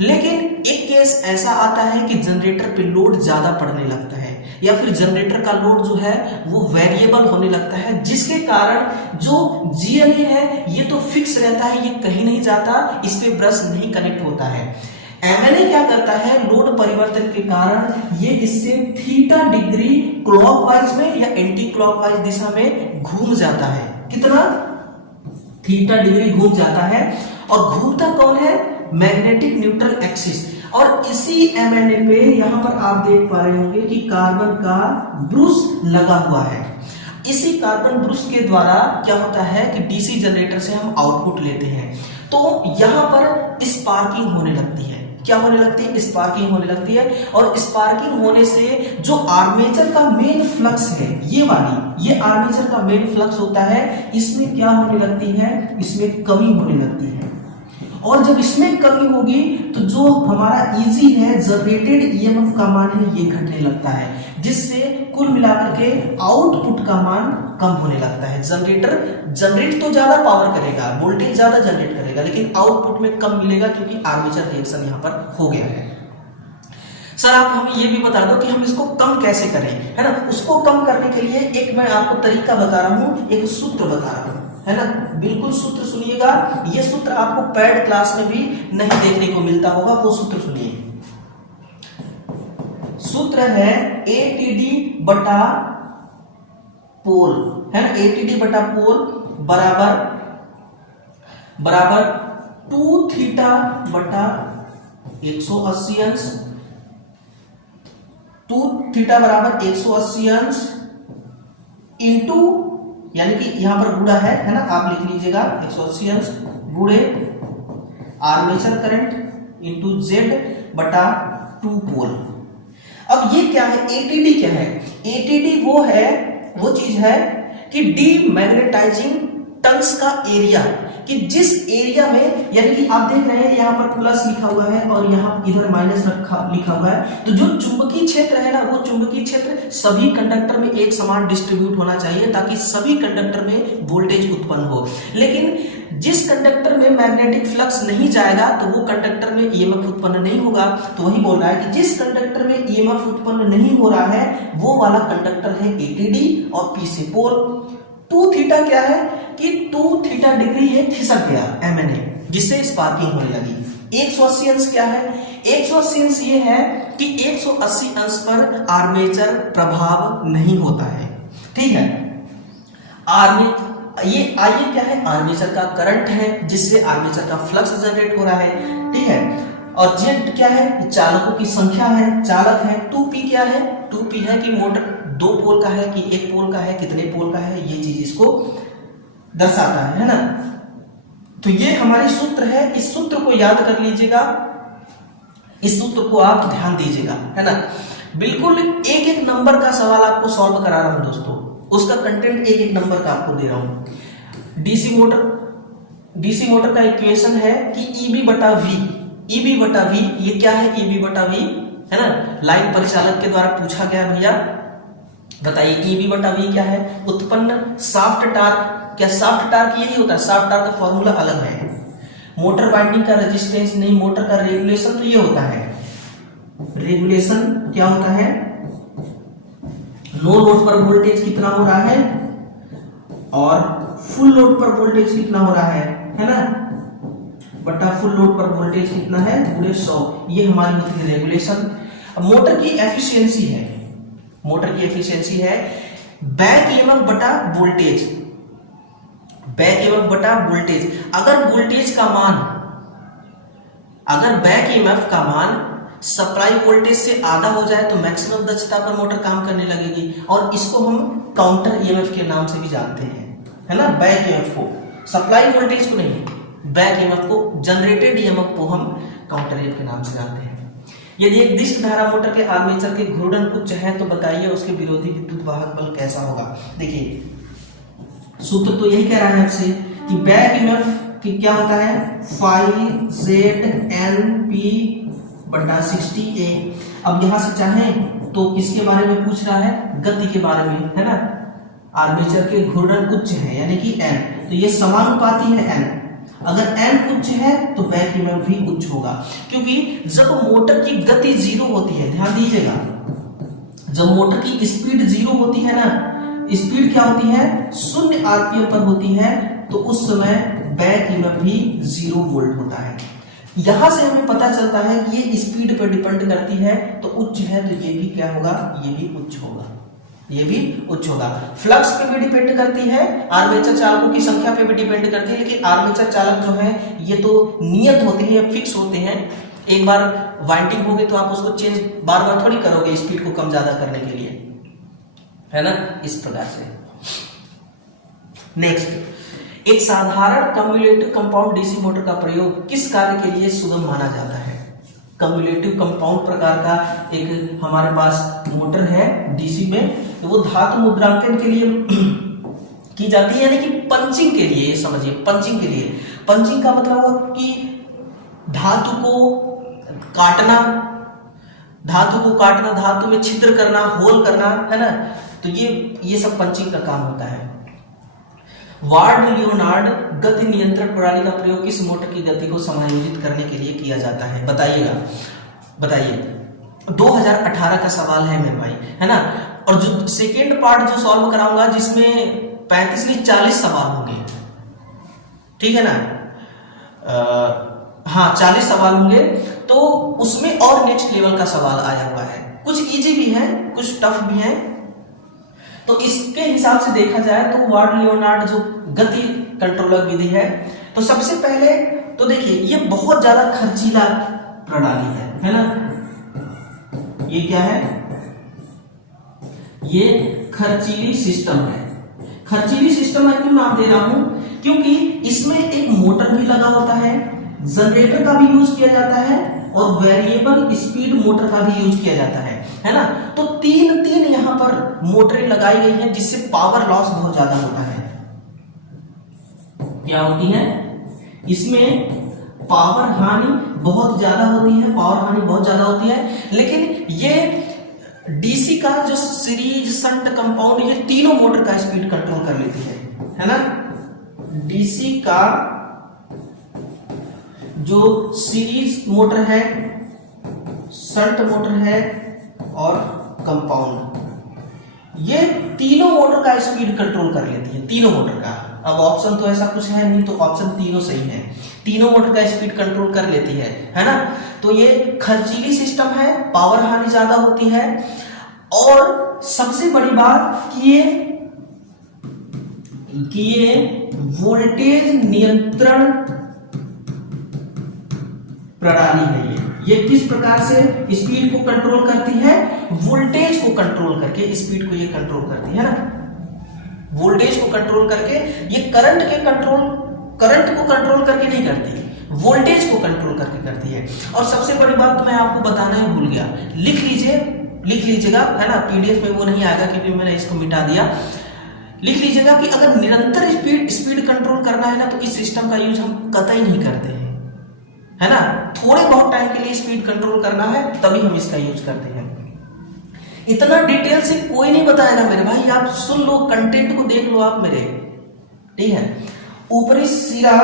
लेकिन एक केस ऐसा आता है कि जनरेटर पे लोड ज्यादा पड़ने लगता है, या फिर जनरेटर का लोड जो है वो वेरिएबल होने लगता है, जिसके कारण जो GNA है ये तो फिक्स रहता है, ये कहीं नहीं जाता, इस पे ब्रश नहीं कनेक्ट होता है। MNA क्या करता है, लोड परिवर्तन के कारण ये इससे थीटा डिग्री क्लॉकवाइज में या एंटी क्लॉकवाइज दिशा में घूम जाता है। कितना, थीटा डिग्री घूम जाता है, और घूमता कौन है, मैग्नेटिक न्यूट्रल एक्सिस। और इसी MNA पे यहां पर आप देख पा रहे होंगे कि कार्बन का ब्रूस लगा हुआ है। इसी कार्बन ब्रूस के द्वारा क्या होता है कि डीसी जनरेटर से हम आउटपुट लेते हैं, तो यहां पर स्पार्किंग होने लगती है। क्या होने लगती है, स्पार्किंग होने लगती है, और स्पार्किंग होने से जो आर्मेचर का मेन फ्लक्स है, ये वाली, ये आर्मेचर का मेन फ्लक्स होता है, इसमें क्या होने लगती है, इसमें कमी होने लगती है। और जब इसमें कमी होगी तो जो हमारा इजी है जनरेटेड ईएमएफ का मान है ये घटने लगता है, जिससे कुल मिलाकर के आउटपुट का मान कम होने लगता है। जनरेटर जनरेट तो ज्यादा पावर करेगा, वोल्टेज ज्यादा जनरेट करेगा, लेकिन आउटपुट में कम मिलेगा, क्योंकि आर्मेचर रिएक्शन यहाँ पर हो गया है। सर आप हमें ये भी बता दो कि हम इसको कम कैसे करें, है ना। उसको कम करने के लिए एक मैं आपको तरीका बता रहा हूं, एक सूत्र बता रहा हूं, है ना। बिल्कुल सूत्र सुनिएगा, ये सूत्र आपको पैड क्लास में भी नहीं देखने को मिलता होगा, वो सूत्र सुनिए। सूत्र है ATD बटा पोल, है ना, ATD बटा पोल बराबर 2 थीटा बटा 180 अंश, 2 थीटा बराबर 180 अंश इंटू, यानी कि यहां पर गुणा है ना, आप लिख लीजिएगा 180 अंश गुणे आर्मेचर करंट इंटू Z बटा 2 पोल। अब ये क्या है, ATD क्या है, ATD वो चीज है कि डीमैग्नेटाइजिंग टंस का एरिया, कि जिस एरिया में, यानी कि आप देख रहे हैं यहाँ पर प्लस लिखा हुआ है और यहाँ इधर माइनस लिखा हुआ है, तो जो चुंबकीय क्षेत्र है ना, वो चुंबकीय क्षेत्र सभी कंडक्टर में एक समान डिस्ट्रीब्यूट होना चाहिए, ताकि सभी कंडक्टर में वोल्टेज उत्पन्न हो। लेकिन जिस कंडक्टर में मैग्नेटिक फ्लक्स नहीं जाएगा तो वो कंडक्टर में ईएमएफ उत्पन्न नहीं होगा। तो वही बोल रहा है कि जिस कंडक्टर में ईएमएफ उत्पन्न नहीं हो रहा है वो वाला कंडक्टर है ATD, और P से पोल। 2 थीटा क्या है कि 2 थीटा डिग्री ये खिसक गया MNA, जिससे स्पार्किंग होने लगी। 180 अंश क्या है, 180 अंश ये है कि 180 अंश पर आर्मेचर प्रभाव नहीं होता है, ठीक है। ये आइए क्या है, आर्मेचर का करंट है, जिससे आर्मेचर का फ्लक्स जनरेट हो रहा है, ठीक है। और Z क्या है, चालकों की संख्या है, चालक है। 2P क्या है, 2P है कि मोटर 2 पोल का है कि 1 पोल का है, कितने पोल का है, ये चीज इसको दर्शाता है ना। तो ये हमारे सूत्र है, इस सूत्र को याद कर लीजिएगा, इस सूत्र को आप ध्यान दीजिएगा, है ना। बिल्कुल एक एक नंबर का सवाल आपको सॉल्व करा रहा हूं दोस्तों, उसका कंटेंट एक एक नंबर का आपको दे रहा हूं। डीसी मोटर का इक्वेशन है कि ईबी बटा वी, ये क्या है ईबी बटा वी, है ना, लाइन परिचालक के द्वारा पूछा गया भैया, बताइए ईबी बटा वी क्या है, उत्पन्न शाफ्ट टार्क। क्या शाफ्ट टार्क यही होता है? शाफ्ट टार्क का फॉर्मूला अलग है। मोटर वाइंडिंग का रेजिस्टेंस नहीं, मोटर का रेगुलेशन तो ये होता है, रेगुलेशन क्या होता है, नो लोड पर वोल्टेज कितना हो रहा है और फुल लोड पर वोल्टेज कितना हो रहा है ना, बटा फुल लोड पर वोल्टेज कितना है पूरे 100, ये हमारी होती है रेगुलेशन। अब मोटर की एफिशिएंसी है, मोटर की एफिशिएंसी है बैक ईएमएफ बटा वोल्टेज, बैक ईएमएफ बटा वोल्टेज। अगर वोल्टेज का मान, अगर बैक ईएमएफ का मान सप्लाई वोल्टेज से आधा हो जाए तो मैक्सिमम दक्षता पर मोटर काम करने लगेगी, और इसको हम काउंटर ईएमएफ के नाम से भी जानते हैं, है ना। बैक ईएमएफ को, सप्लाई वोल्टेज को नहीं, बैक ईएमएफ को, जनरेटेड ईएमएफ को हम काउंटर ईएमएफ के नाम से जानते हैं। यदि एक दिष्ट धारा मोटर के आर्मेचर के घूर्णन उच्च है तो बताइए उसके विरोधी विद्युत वाहक बल कैसा होगा। देखिए सूत्र तो यही कह रहा है आपसे कि बैक ईएमएफ की क्या होता है 5ZNP बटा 60A। अब यहां से चाहें तो किसके बारे में पूछ रहा है, गति के बारे में, है ना। आर्मेचर के घूर्णन उच्च है यानी कि n, तो ये समानुपाती है n, अगर n उच्च है तो बैक ईएमएफ भी उच्च होगा, क्योंकि जब मोटर की गति 0 होती है, ध्यान दीजिएगा, जब मोटर की स्पीड 0 होती है ना, स्पीड क्या होती है 0 आरपीएम पर होती है, तो उस समय बैक ईएमएफ भी 0 वोल्ट होता है। यहां से हमें पता चलता है कि ये स्पीड पर डिपेंड करती है, तो उच्च है तो ये भी क्या होगा, ये भी उच्च होगा, ये भी उच्च होगा। फ्लक्स पे भी डिपेंड करती है, आर्मेचर चालकों की संख्या पे भी डिपेंड करती है, लेकिन आर्मेचर चालक जो है ये तो नियत होते हैं, फिक्स होते हैं। एक बार वाइंडिंग हो गई तो आप उसको चेंज बार बार थोड़ी करोगे स्पीड को कम ज्यादा करने के लिए, है ना, इस प्रकार से। नेक्स्ट, एक साधारण कम्युलेटिव कंपाउंड डीसी मोटर का प्रयोग किस कार्य के लिए सुगम माना जाता है। कम्युलेटिव कंपाउंड प्रकार का एक हमारे पास मोटर है डीसी में, तो वो धातु मुद्रांकन के लिए की जाती है, यानी कि पंचिंग के लिए, समझिए पंचिंग के लिए। पंचिंग का मतलब हुआ कि धातु को काटना, धातु में छिद्र करना, होल करना, है ना, तो ये सब पंचिंग का काम होता है। वार्ड लियोनार्ड गति नियंत्रण प्रणाली का प्रयोग किस मोटर की गति को समायोजित करने के लिए किया जाता है, बताइए 2018 का सवाल है मेरे भाई, है ना। और जो सेकेंड पार्ट जो सॉल्व कराऊंगा जिसमें 35 नहीं 40 सवाल होंगे, ठीक है ना, हाँ 40 सवाल होंगे, तो उसमें और नेक्स्ट लेवल का सवाल आया हुआ है, कुछ इजी भी है कुछ टफ भी है। तो इसके हिसाब से देखा जाए तो वार्ड लियोनार्ड जो गति कंट्रोलर विधि है, तो सबसे पहले तो देखिए ये बहुत ज्यादा खर्चीला प्रणाली है ना। ये क्या है, ये खर्चीली सिस्टम है। खर्चीली सिस्टम मैं क्यों नाम दे रहा हूं, क्योंकि इसमें एक मोटर भी लगा होता है, जनरेटर का भी यूज किया जाता है और वेरिएबल स्पीड मोटर का भी यूज किया जाता है ना। तो तीन यहां पर मोटरें लगाई गई हैं जिससे पावर लॉस बहुत ज्यादा होता है। क्या होती है, इसमें पावर हानि बहुत ज्यादा होती है, लेकिन ये डीसी का जो सीरीज शंट कंपाउंड, ये तीनों मोटर का स्पीड कंट्रोल कर लेती है ना। डीसी का जो सीरीज मोटर है, शंट मोटर है और कंपाउंड, ये तीनों मोटर का स्पीड कंट्रोल कर लेती है, तीनों मोटर का। अब ऑप्शन तो ऐसा कुछ है नहीं, तो ऑप्शन तीनों सही है, तीनों मोटर का स्पीड कंट्रोल कर लेती है ना। तो ये खर्चीली सिस्टम है, पावर हानि ज्यादा होती है, और सबसे बड़ी बात कि ये वोल्टेज नियंत्रण प्रणाली है। ये ये किस प्रकार से स्पीड को कंट्रोल करती है? वोल्टेज को कंट्रोल करके स्पीड को ये कंट्रोल करती है ना, वोल्टेज को कंट्रोल करके। ये करंट को कंट्रोल करके नहीं करती, वोल्टेज को कंट्रोल करके करती है। और सबसे बड़ी बात तो मैं आपको बताना ही भूल गया, लिख लीजिएगा, है ना, पीडीएफ में वो नहीं आएगा क्योंकि मैंने इसको मिटा दिया। लिख लीजिएगा कि अगर निरंतर स्पीड कंट्रोल करना है ना तो इस सिस्टम का यूज हम कतई नहीं करते हैं, है ना। थोड़े बहुत टाइम के लिए स्पीड कंट्रोल करना है तभी हम इसका यूज करते हैं। इतना डिटेल से कोई नहीं बताएगा मेरे भाई, आप सुन लो, कंटेंट को देख लो आप मेरे, ठीक है। ऊपरी सिरा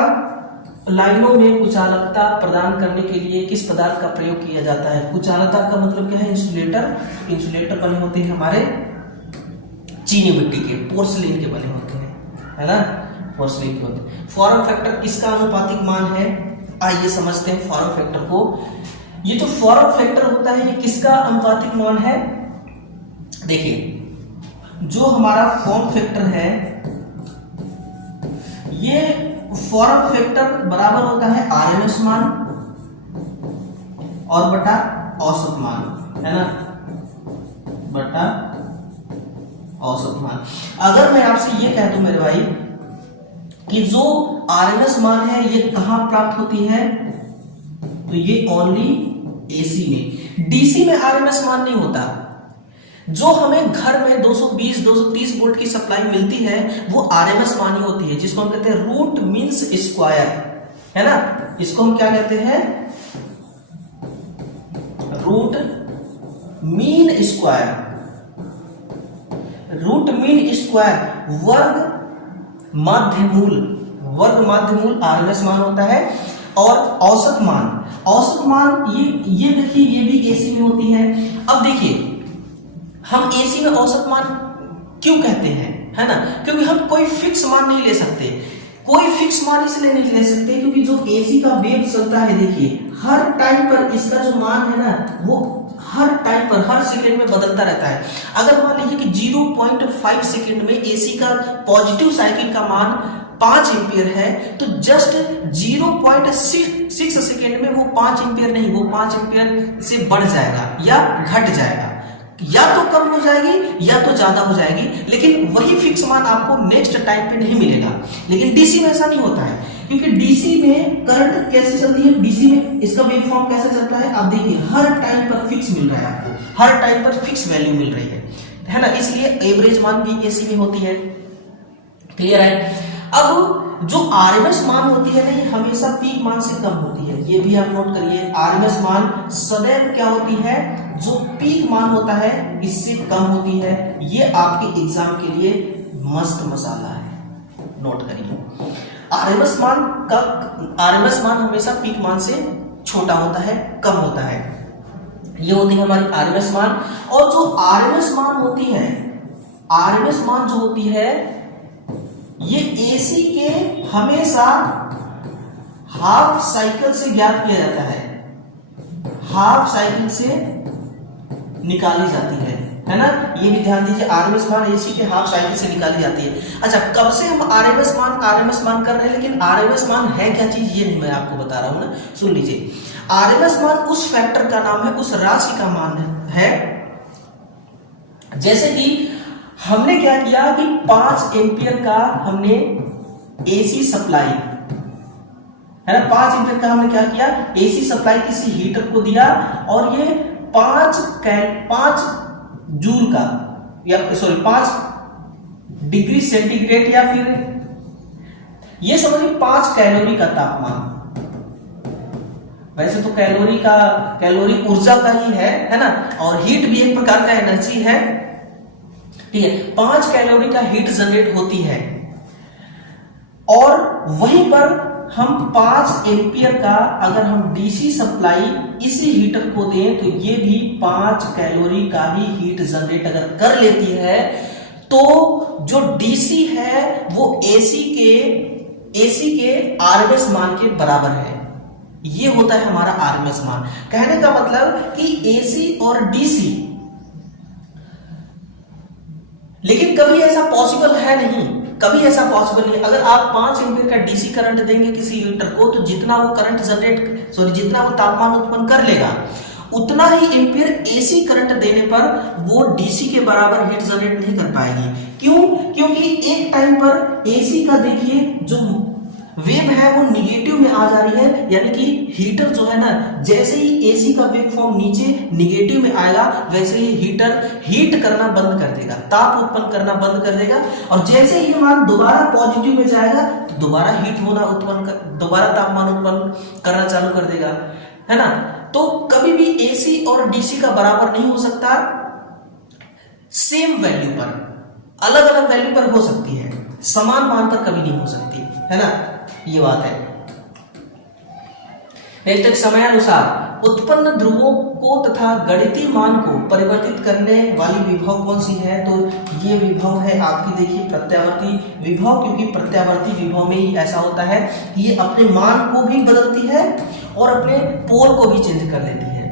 लाइनों में कुचालकता प्रदान करने के लिए किस पदार्थ का प्रयोग किया जाता है? कुचालकता का मतलब क्या है? इंसुलेटर बने होते हैं हमारे चीनी मिट्टी के, पोर्सिलेन के बने होते हैं, है ना, पोर्सिलेन के होते हैं। फॉर्म फैक्टर किसका अनुपातिक मान है? आइए समझते हैं फॉर्म फैक्टर को। ये जो फॉर्म फैक्टर होता है ये किसका अनुपातिक मान है? देखिए, जो हमारा फॉर्म फैक्टर है, ये फॉर्म फैक्टर बराबर होता है आरएमएस मान और बटा औसत मान, है ना, बटा औसत मान। अगर मैं आपसे ये कह दूं मेरे भाई कि जो आरएमएस मान है ये कहां प्राप्त होती है, तो ये ओनली एसी में। डीसी में आरएमएस मान नहीं होता। जो हमें घर में 220 230 वोल्ट की सप्लाई मिलती है वो आरएमएस मान ही होती है, जिसको हम कहते हैं रूट मीन्स स्क्वायर, है ना। इसको हम क्या कहते हैं? Root mean square. Root mean square वर्ग माध्य मूल आरएमएस मान होता है। और औसत मान ये देखिए, ये भी एसी में होती है। अब देखिए, हम एसी में औसत मान क्यों कहते हैं, है ना, क्योंकि हम कोई फिक्स मान नहीं ले सकते। कोई फिक्स मान इसलिए नहीं ले सकते क्योंकि जो एसी का वेव चलता है, देखिए हर टाइम पर इसका जो मान है ना वो हर टाइम पर हर सेकंड में बदलता रहता है। अगर मान लीजिए कि 0.5 सेकंड में एसी का पॉजिटिव साइकिल का मान 5 एम्पियर है, तो जस्ट 0.6 सेकंड में वो 5 एम्पियर नहीं, वो 5 एम्पियर से बढ़ जाएगा या घट जाएगा, या तो कम हो जाएगी या तो ज्यादा हो जाएगी, लेकिन वही फिक्स मान आपको नेक्स्ट टाइम पे नहीं मिलेगा। लेकिन डीसी में ऐसा नहीं होता है, क्योंकि डीसी में करंट कैसे चलती है, डीसी में इसका वेव फॉर्म कैसे चलता है, आप देखिए हर टाइम पर फिक्स मिल रहा है आपको, हर टाइम पर फिक्स वैल्यू मिल रही है ना। इसलिए एवरेज मान भी एसी में होती है। क्लियर है? अब जो आरएमएस मान होती है ना, ये हमेशा पीक मान से कम होती है। ये भी आप नोट करिए, आरएमएस मान सदैव क्या होती है, जो पीक मान होता है इससे कम होती है। ये आपके एग्जाम के लिए मस्त मसाला है, नोट करिए। आरएमएस मान हमेशा पीक मान से छोटा होता है, कम होता है। ये होती है हमारी आरएमएस मान। और जो आरएमएस मान होती है, आरएमएस मान जो होती है ये एसी के हमेशा हाफ साइकिल से ज्ञात किया जाता है, हाफ साइकिल से निकाली जाती है ना। ये भी ध्यान दीजिए, आरएमएस मान एसी के हाफ साइकिल से निकाली जाती है। अच्छा, कब से हम आरएमएस मान कर रहे हैं, लेकिन आरएमएस मान है क्या चीज ये नहीं मैं आपको बता रहा हूं ना, सुन लीजिए। आरएमएस मान उस फैक्टर का नाम है, उस राशि का मान है। जैसे कि हमने क्या किया कि 5 एम्पियर का हमने एसी सप्लाई, है ना, 5 एम्पियर का हमने क्या किया, एसी सप्लाई किसी हीटर को दिया, और ये 5 जूल का या 5 डिग्री सेंटीग्रेड या फिर ये समझिए 5 कैलोरी का तापमान। वैसे तो कैलोरी ऊर्जा का ही है ना, और हीट भी एक प्रकार का एनर्जी है, ठीक है। 5 कैलोरी का हीट जनरेट होती है, और वहीं पर हम 5 एम्पियर का अगर हम डीसी सप्लाई इसी हीटर को दें तो ये भी 5 कैलोरी का ही हीट जनरेट अगर कर लेती है, तो जो डीसी है वो एसी के आरएमएस मान के बराबर है। ये होता है हमारा आरएमएस मान। कहने का मतलब कि एसी और डीसी, लेकिन कभी ऐसा पॉसिबल है नहीं कभी ऐसा पॉसिबल नहीं। अगर आप 5 एम्पीयर का डीसी करंट देंगे किसी हीटर को, तो जितना वो करंट जितना वो तापमान उत्पन्न कर लेगा, उतना ही एम्पीयर एसी करंट देने पर वो डीसी के बराबर हीट जनरेट नहीं कर पाएगी। क्यों? क्योंकि एक टाइम पर एसी का देखिए जो वेव है वो निगेटिव में आ जा रही है, यानी कि हीटर जो है ना, जैसे ही एसी का वेव फॉर्म नीचे निगेटिव में आएगा, वैसे ही हीटर हीट करना बंद कर देगा, ताप उत्पन्न करना बंद कर देगा। और जैसे ही मान दोबारा पॉजिटिव में जाएगा तो दोबारा हीट होना दोबारा तापमान उत्पन्न करना चालू कर देगा, है ना। तो कभी भी एसी और डीसी का बराबर नहीं हो सकता। सेम वैल्यू पर, अलग अलग वैल्यू पर हो सकती है, समान मान पर कभी नहीं हो सकती, है ना, ये बात है। नेक्स्ट, समयानुसार उत्पन्न ध्रुवों को तथा गणितीय मान को परिवर्तित करने वाली विभव कौन सी है? तो ये विभव है आपकी, देखिए, प्रत्यावर्ती विभव, क्योंकि प्रत्यावर्ती विभव में ही ऐसा होता है कि ये अपने मान को भी बदलती है और अपने पोल को भी चेंज कर लेती है।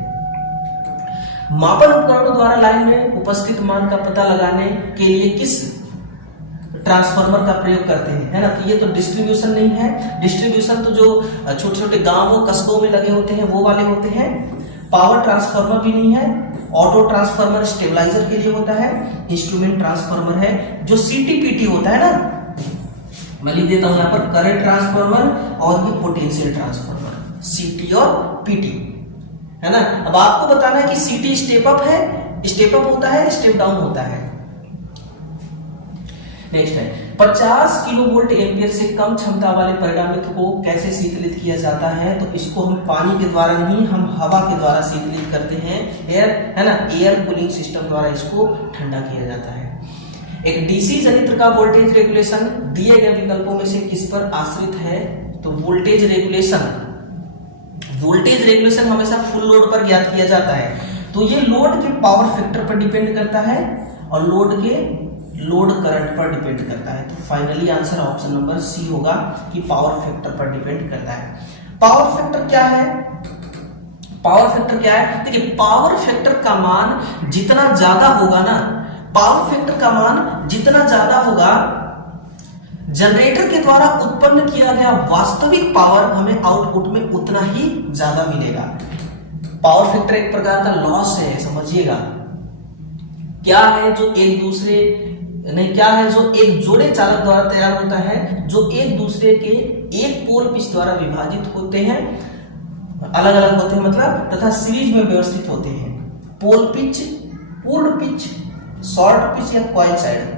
मापन उपकरणों द्वारा लाइन में उपस्थित मान का पता लगाने के लिए किस ट्रांसफार्मर का प्रयोग करते हैं, है ना। तो ये तो डिस्ट्रीब्यूशन नहीं है। डिस्ट्रीब्यूशन तो जो छोटे छोटे गांवों कस्बों में लगे होते हैं वो वाले होते हैं। पावर ट्रांसफार्मर भी नहीं है। ऑटो ट्रांसफार्मर स्टेबलाइजर के लिए होता है। इंस्ट्रूमेंट ट्रांसफार्मर है जो सीटीपीटी होता है ना, मैं लिख देता हूं यहाँ पर, करंट ट्रांसफार्मर और ये पोटेंशियल ट्रांसफार्मर, सीटी और पीटी, है ना। अब आपको बताना है कि सीटी स्टेप अप है, स्टेप अप होता है, स्टेप डाउन होता है। नेक्स्ट है 50 किलोवोल्ट एम्पीयर से कम क्षमता वाले परिणामित्र को कैसे शीतलित किया जाता है? तो इसको हम पानी के द्वारा नहीं, हम हवा के द्वारा शीतलित करते हैं, एयर, है ना, एयर कूलिंग सिस्टम द्वारा इसको ठंडा किया जाता है। एक डीसी जनित्र का वोल्टेज रेगुलेशन दिए गए विकल्पों में से किस पर आश्रित है? तो वोल्टेज रेगुलेशन हमेशा फुल लोड पर ज्ञात किया जाता है। तो ये लोड के पावर फैक्टर पर डिपेंड करता है और लोड करंट पर डिपेंड करता है। तो finally answer option number C होगा कि पावर फैक्टर पर डिपेंड करता है। पावर फैक्टर क्या है? पावर फैक्टर क्या है? देखिए, पावर फैक्टर का मान जितना ज्यादा होगा ना, पावर फैक्टर का मान जितना ज्यादा होगा, जनरेटर के द्वारा उत्पन्न किया गया वास्तविक पावर हमें आउटपुट में उतना ही ज्यादा मिलेगा। पावर फैक्टर एक प्रकार का लॉस है, समझिएगा। क्या है जो एक जोड़े चालक द्वारा तैयार होता है, जो एक दूसरे के एक पोल पिच द्वारा विभाजित होते हैं, अलग अलग होते हैं मतलब, तथा सीरीज में व्यवस्थित होते हैं। पोल पिच, पूर्ण पिच, शॉर्ट पिच या कॉइल साइड।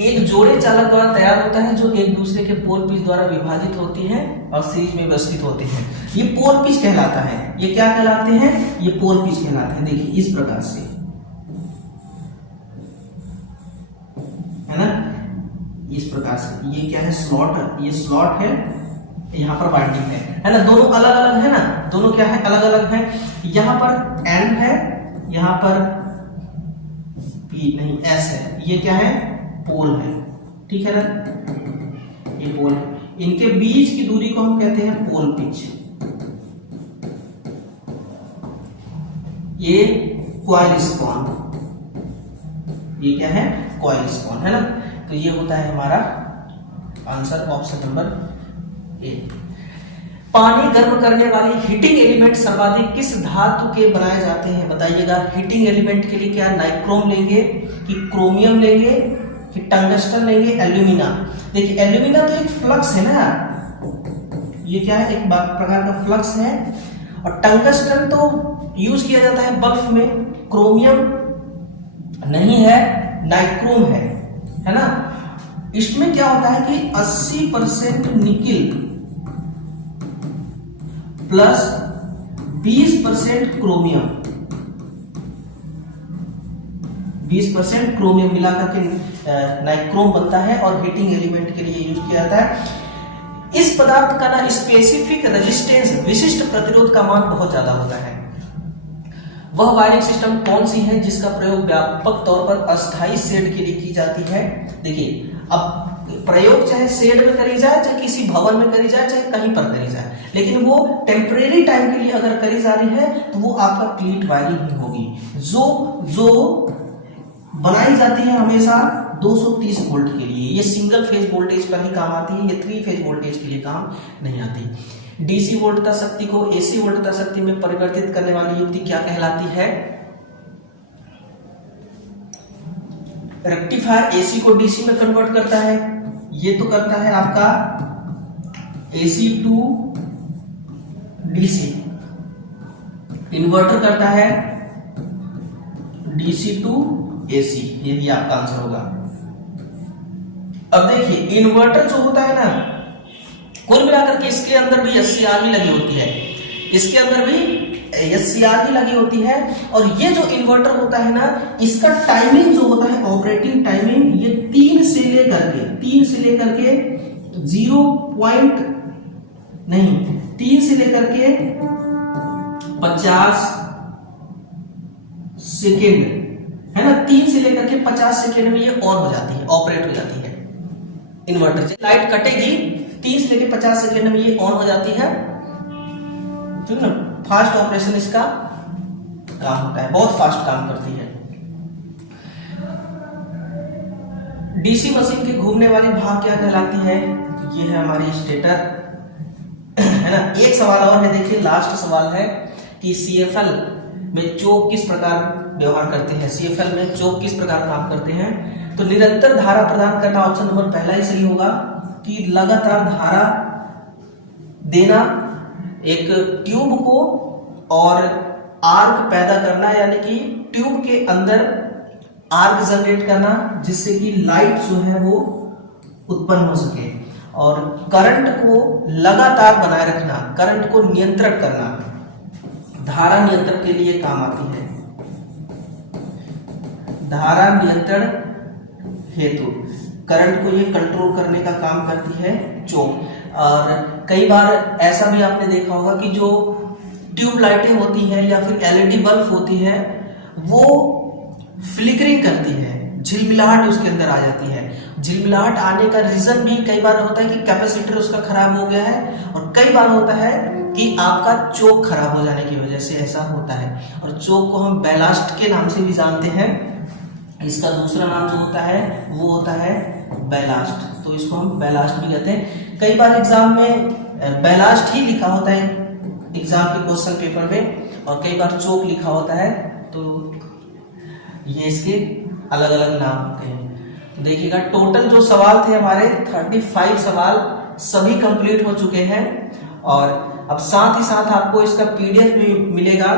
एक जोड़े चालक द्वारा तैयार होता है जो एक दूसरे के पोल पिच द्वारा विभाजित होती है और सीरीज में व्यवस्थित होते हैं। ये पोल पिच कहलाता है। ये क्या कहलाते हैं? ये पोल पिच कहलाते हैं। देखिए इस प्रकार से, है ना, इस प्रकार से। ये क्या है? स्लॉट। ये स्लॉट है, यहाँ पर वाइंडिंग है ना। दोनों अलग अलग है ना, दोनों क्या है? अलग अलग है। यहाँ पर एन है, यहाँ पर पी नहीं, एस है। ये क्या है? पोल है, ठीक है ना, ये पोल है। इनके बीच की दूरी को हम कहते हैं पोल पिच। ये कॉइल स्पॉन, ये क्या है? कॉइल स्पॉन, है ना। तो ये होता है हमारा आंसर ऑप्शन नंबर ए। पानी गर्म करने वाली हीटिंग एलिमेंट सर्वाधिक किस धातु के बनाए जाते हैं? बताइएगा। हीटिंग एलिमेंट के लिए क्या नाइक्रोम लेंगे कि क्रोमियम लेंगे कि टंगस्टन लेंगे? एल्यूमिना। देखिए एल्यूमिना तो एक फ्लक्स है ना, ये क्या है? एक प्रकार का फ्लक्स है। और टंगस्टन तो यूज किया जाता है बल्ब में। क्रोमियम नहीं है, नाइक्रोम है ना। इसमें क्या होता है कि 80% निकिल प्लस 20% क्रोमियम, 20% क्रोमियम मिलाकर के नाइक्रोम बनता है और हीटिंग एलिमेंट के लिए यूज किया जाता है। इस पदार्थ का ना स्पेसिफिक रेजिस्टेंस, विशिष्ट प्रतिरोध का मान बहुत ज्यादा होता है। वह वायरिंग सिस्टम कौन सी है जिसका प्रयोग व्यापक तौर पर अस्थायी शेड के लिए की जाती है? देखिए, अब प्रयोग चाहे शेड में करी जाए, चाहे किसी भवन में करी जाए, चाहे कहीं पर करी जाए, लेकिन वो टेम्परेरी टाइम के लिए अगर करी जा रही है तो वो आपका प्लीट वायरिंग ही होगी। जो बनाई जाती है हमेशा 230 वोल्ट के लिए। ये सिंगल फेज वोल्टेज पर ही काम आती है, ये 3 फेज वोल्टेज के लिए काम नहीं आती। डीसी वोल्टता शक्ति को एसी वोल्टता शक्ति में परिवर्तित करने वाली युक्ति क्या कहलाती है? रेक्टिफायर एसी को डीसी में कन्वर्ट करता है, ये तो करता है आपका एसी टू डीसी। इन्वर्टर करता है डीसी टू एसी, यही आपका आंसर होगा। अब देखिए इन्वर्टर जो होता है ना, कुल मिलाकर के इसके अंदर भी एससीआर भी लगी होती है, इसके अंदर भी एससीआर भी लगी होती है। और ये जो इन्वर्टर होता है ना, इसका टाइमिंग जो होता है, ऑपरेटिंग टाइमिंग, ये 3 से लेकर के 3 से लेकर के 50 सेकेंड है ना, 3 से लेकर के 50 सेकेंड में ये ऑन हो जाती है, ऑपरेट हो जाती है इन्वर्टर से। लाइट कटेगी 30 से लेकर 50 सेकेंड में ये ऑन हो जाती है, ठीक है। फास्ट ऑपरेशन इसका काम होता है, बहुत फास्ट काम करती है। डीसी मशीन के घूमने वाली भाग क्या कहलाती है? ये है हमारी स्टेटर, है ना। एक सवाल और है, देखिए लास्ट सवाल है कि सीएफएल में चोक किस प्रकार व्यवहार करते हैं, सीएफएल में चोक किस प्रकार काम करते हैं? तो निरंतर धारा प्रदान करना, ऑप्शन नंबर पहला ही सही होगा कि लगातार धारा देना एक ट्यूब को और आर्क पैदा करना, यानी कि ट्यूब के अंदर आर्क जनरेट करना जिससे कि लाइट जो है वो उत्पन्न हो सके, और करंट को लगातार बनाए रखना, करंट को नियंत्रण करना, धारा नियंत्रण के लिए काम आती है। धारा नियंत्रण हेतु करंट को ये कंट्रोल करने का काम करती है चोक। और कई बार ऐसा भी आपने देखा होगा कि जो ट्यूब लाइटें होती हैं या फिर एलईडी बल्ब होती है, वो फ्लिकरिंग करती है, झिलमिलाहट उसके अंदर आ जाती है। झिलमिलाहट आने का रीजन भी कई बार होता है कि कैपेसिटर उसका खराब हो गया है, और कई बार होता है कि आपका चोक खराब हो जाने की वजह से ऐसा होता है। और चोक को हम बैलास्ट के नाम से भी जानते हैं, इसका दूसरा नाम जो होता है वो होता है बैलास्ट, तो इसको हम बैलास्ट भी कहते हैं। कई बार एग्जाम में बैलास्ट ही लिखा होता है एग्जाम के क्वेश्चन पेपर में, और कई बार चोक लिखा होता है, तो ये इसके अलग अलग नाम होते हैं। देखिएगा टोटल जो सवाल थे हमारे 35 सवाल सभी कंप्लीट हो चुके हैं, और अब साथ ही साथ आपको इसका पीडीएफ भी मिलेगा।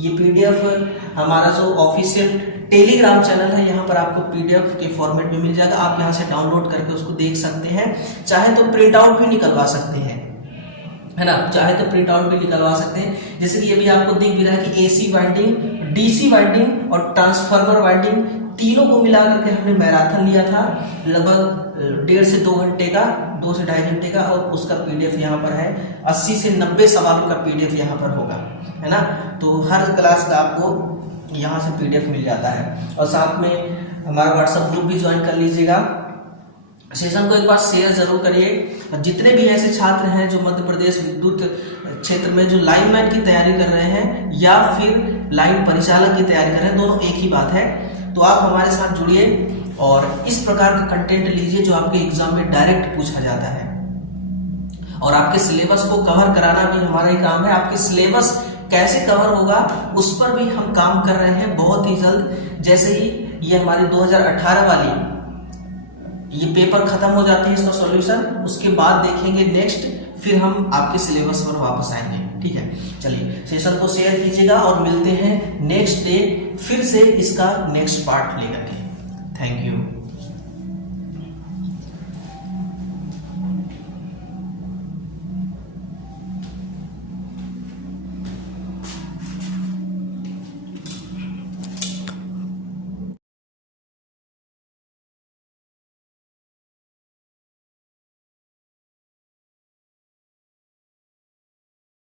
ये पीडीएफ हमारा जो ऑफिशियल टेलीग्राम चैनल है, यहाँ पर आपको पीडीएफ के फॉर्मेट में मिल जाएगा। आप यहाँ से डाउनलोड करके उसको देख सकते हैं, चाहे तो प्रिंट आउट भी निकलवा सकते हैं, है ना, चाहे तो प्रिंट आउट भी निकलवा सकते हैं। जैसे कि अभी आपको दिख भी रहा है कि एसी वाइंडिंग, डीसी वाइंडिंग और ट्रांसफार्मर वाइंडिंग तीनों को मिला करके हमने मैराथन लिया था, लगभग 1.5 से 2 घंटे का, 2 से 2.5 घंटे का, और उसका पीडीएफ यहाँ पर है। 80 से 90 सवालों का पीडीएफ यहाँ पर होगा, है ना। तो हर क्लास का आपको यहाँ से पीडीएफ मिल जाता है, और साथ में हमारा व्हाट्सएप ग्रुप भी ज्वाइन कर लीजिएगा। सेशन को एक बार शेयर जरूर करिए। जितने भी ऐसे छात्र हैं जो मध्य प्रदेश विद्युत क्षेत्र में जो लाइनमैन की तैयारी कर रहे हैं या फिर लाइन परिचालक की तैयारी कर रहे हैं, दोनों एक ही बात है, तो आप हमारे साथ जुड़िए और इस प्रकार का कंटेंट लीजिए जो आपके एग्जाम में डायरेक्ट पूछा जाता है। और आपके सिलेबस को कवर कराना भी हमारा ही काम है। आपके सिलेबस कैसे कवर होगा उस पर भी हम काम कर रहे हैं बहुत ही जल्द। जैसे ही ये हमारी 2018 वाली ये पेपर खत्म हो जाती है, इसका सॉल्यूशन, उसके बाद देखेंगे नेक्स्ट, फिर हम आपके सिलेबस पर वापस आएंगे। ठीक है, चलिए सेशन को शेयर कीजिएगा और मिलते हैं नेक्स्ट डे फिर से इसका नेक्स्ट पार्ट लेकर के। Thank you.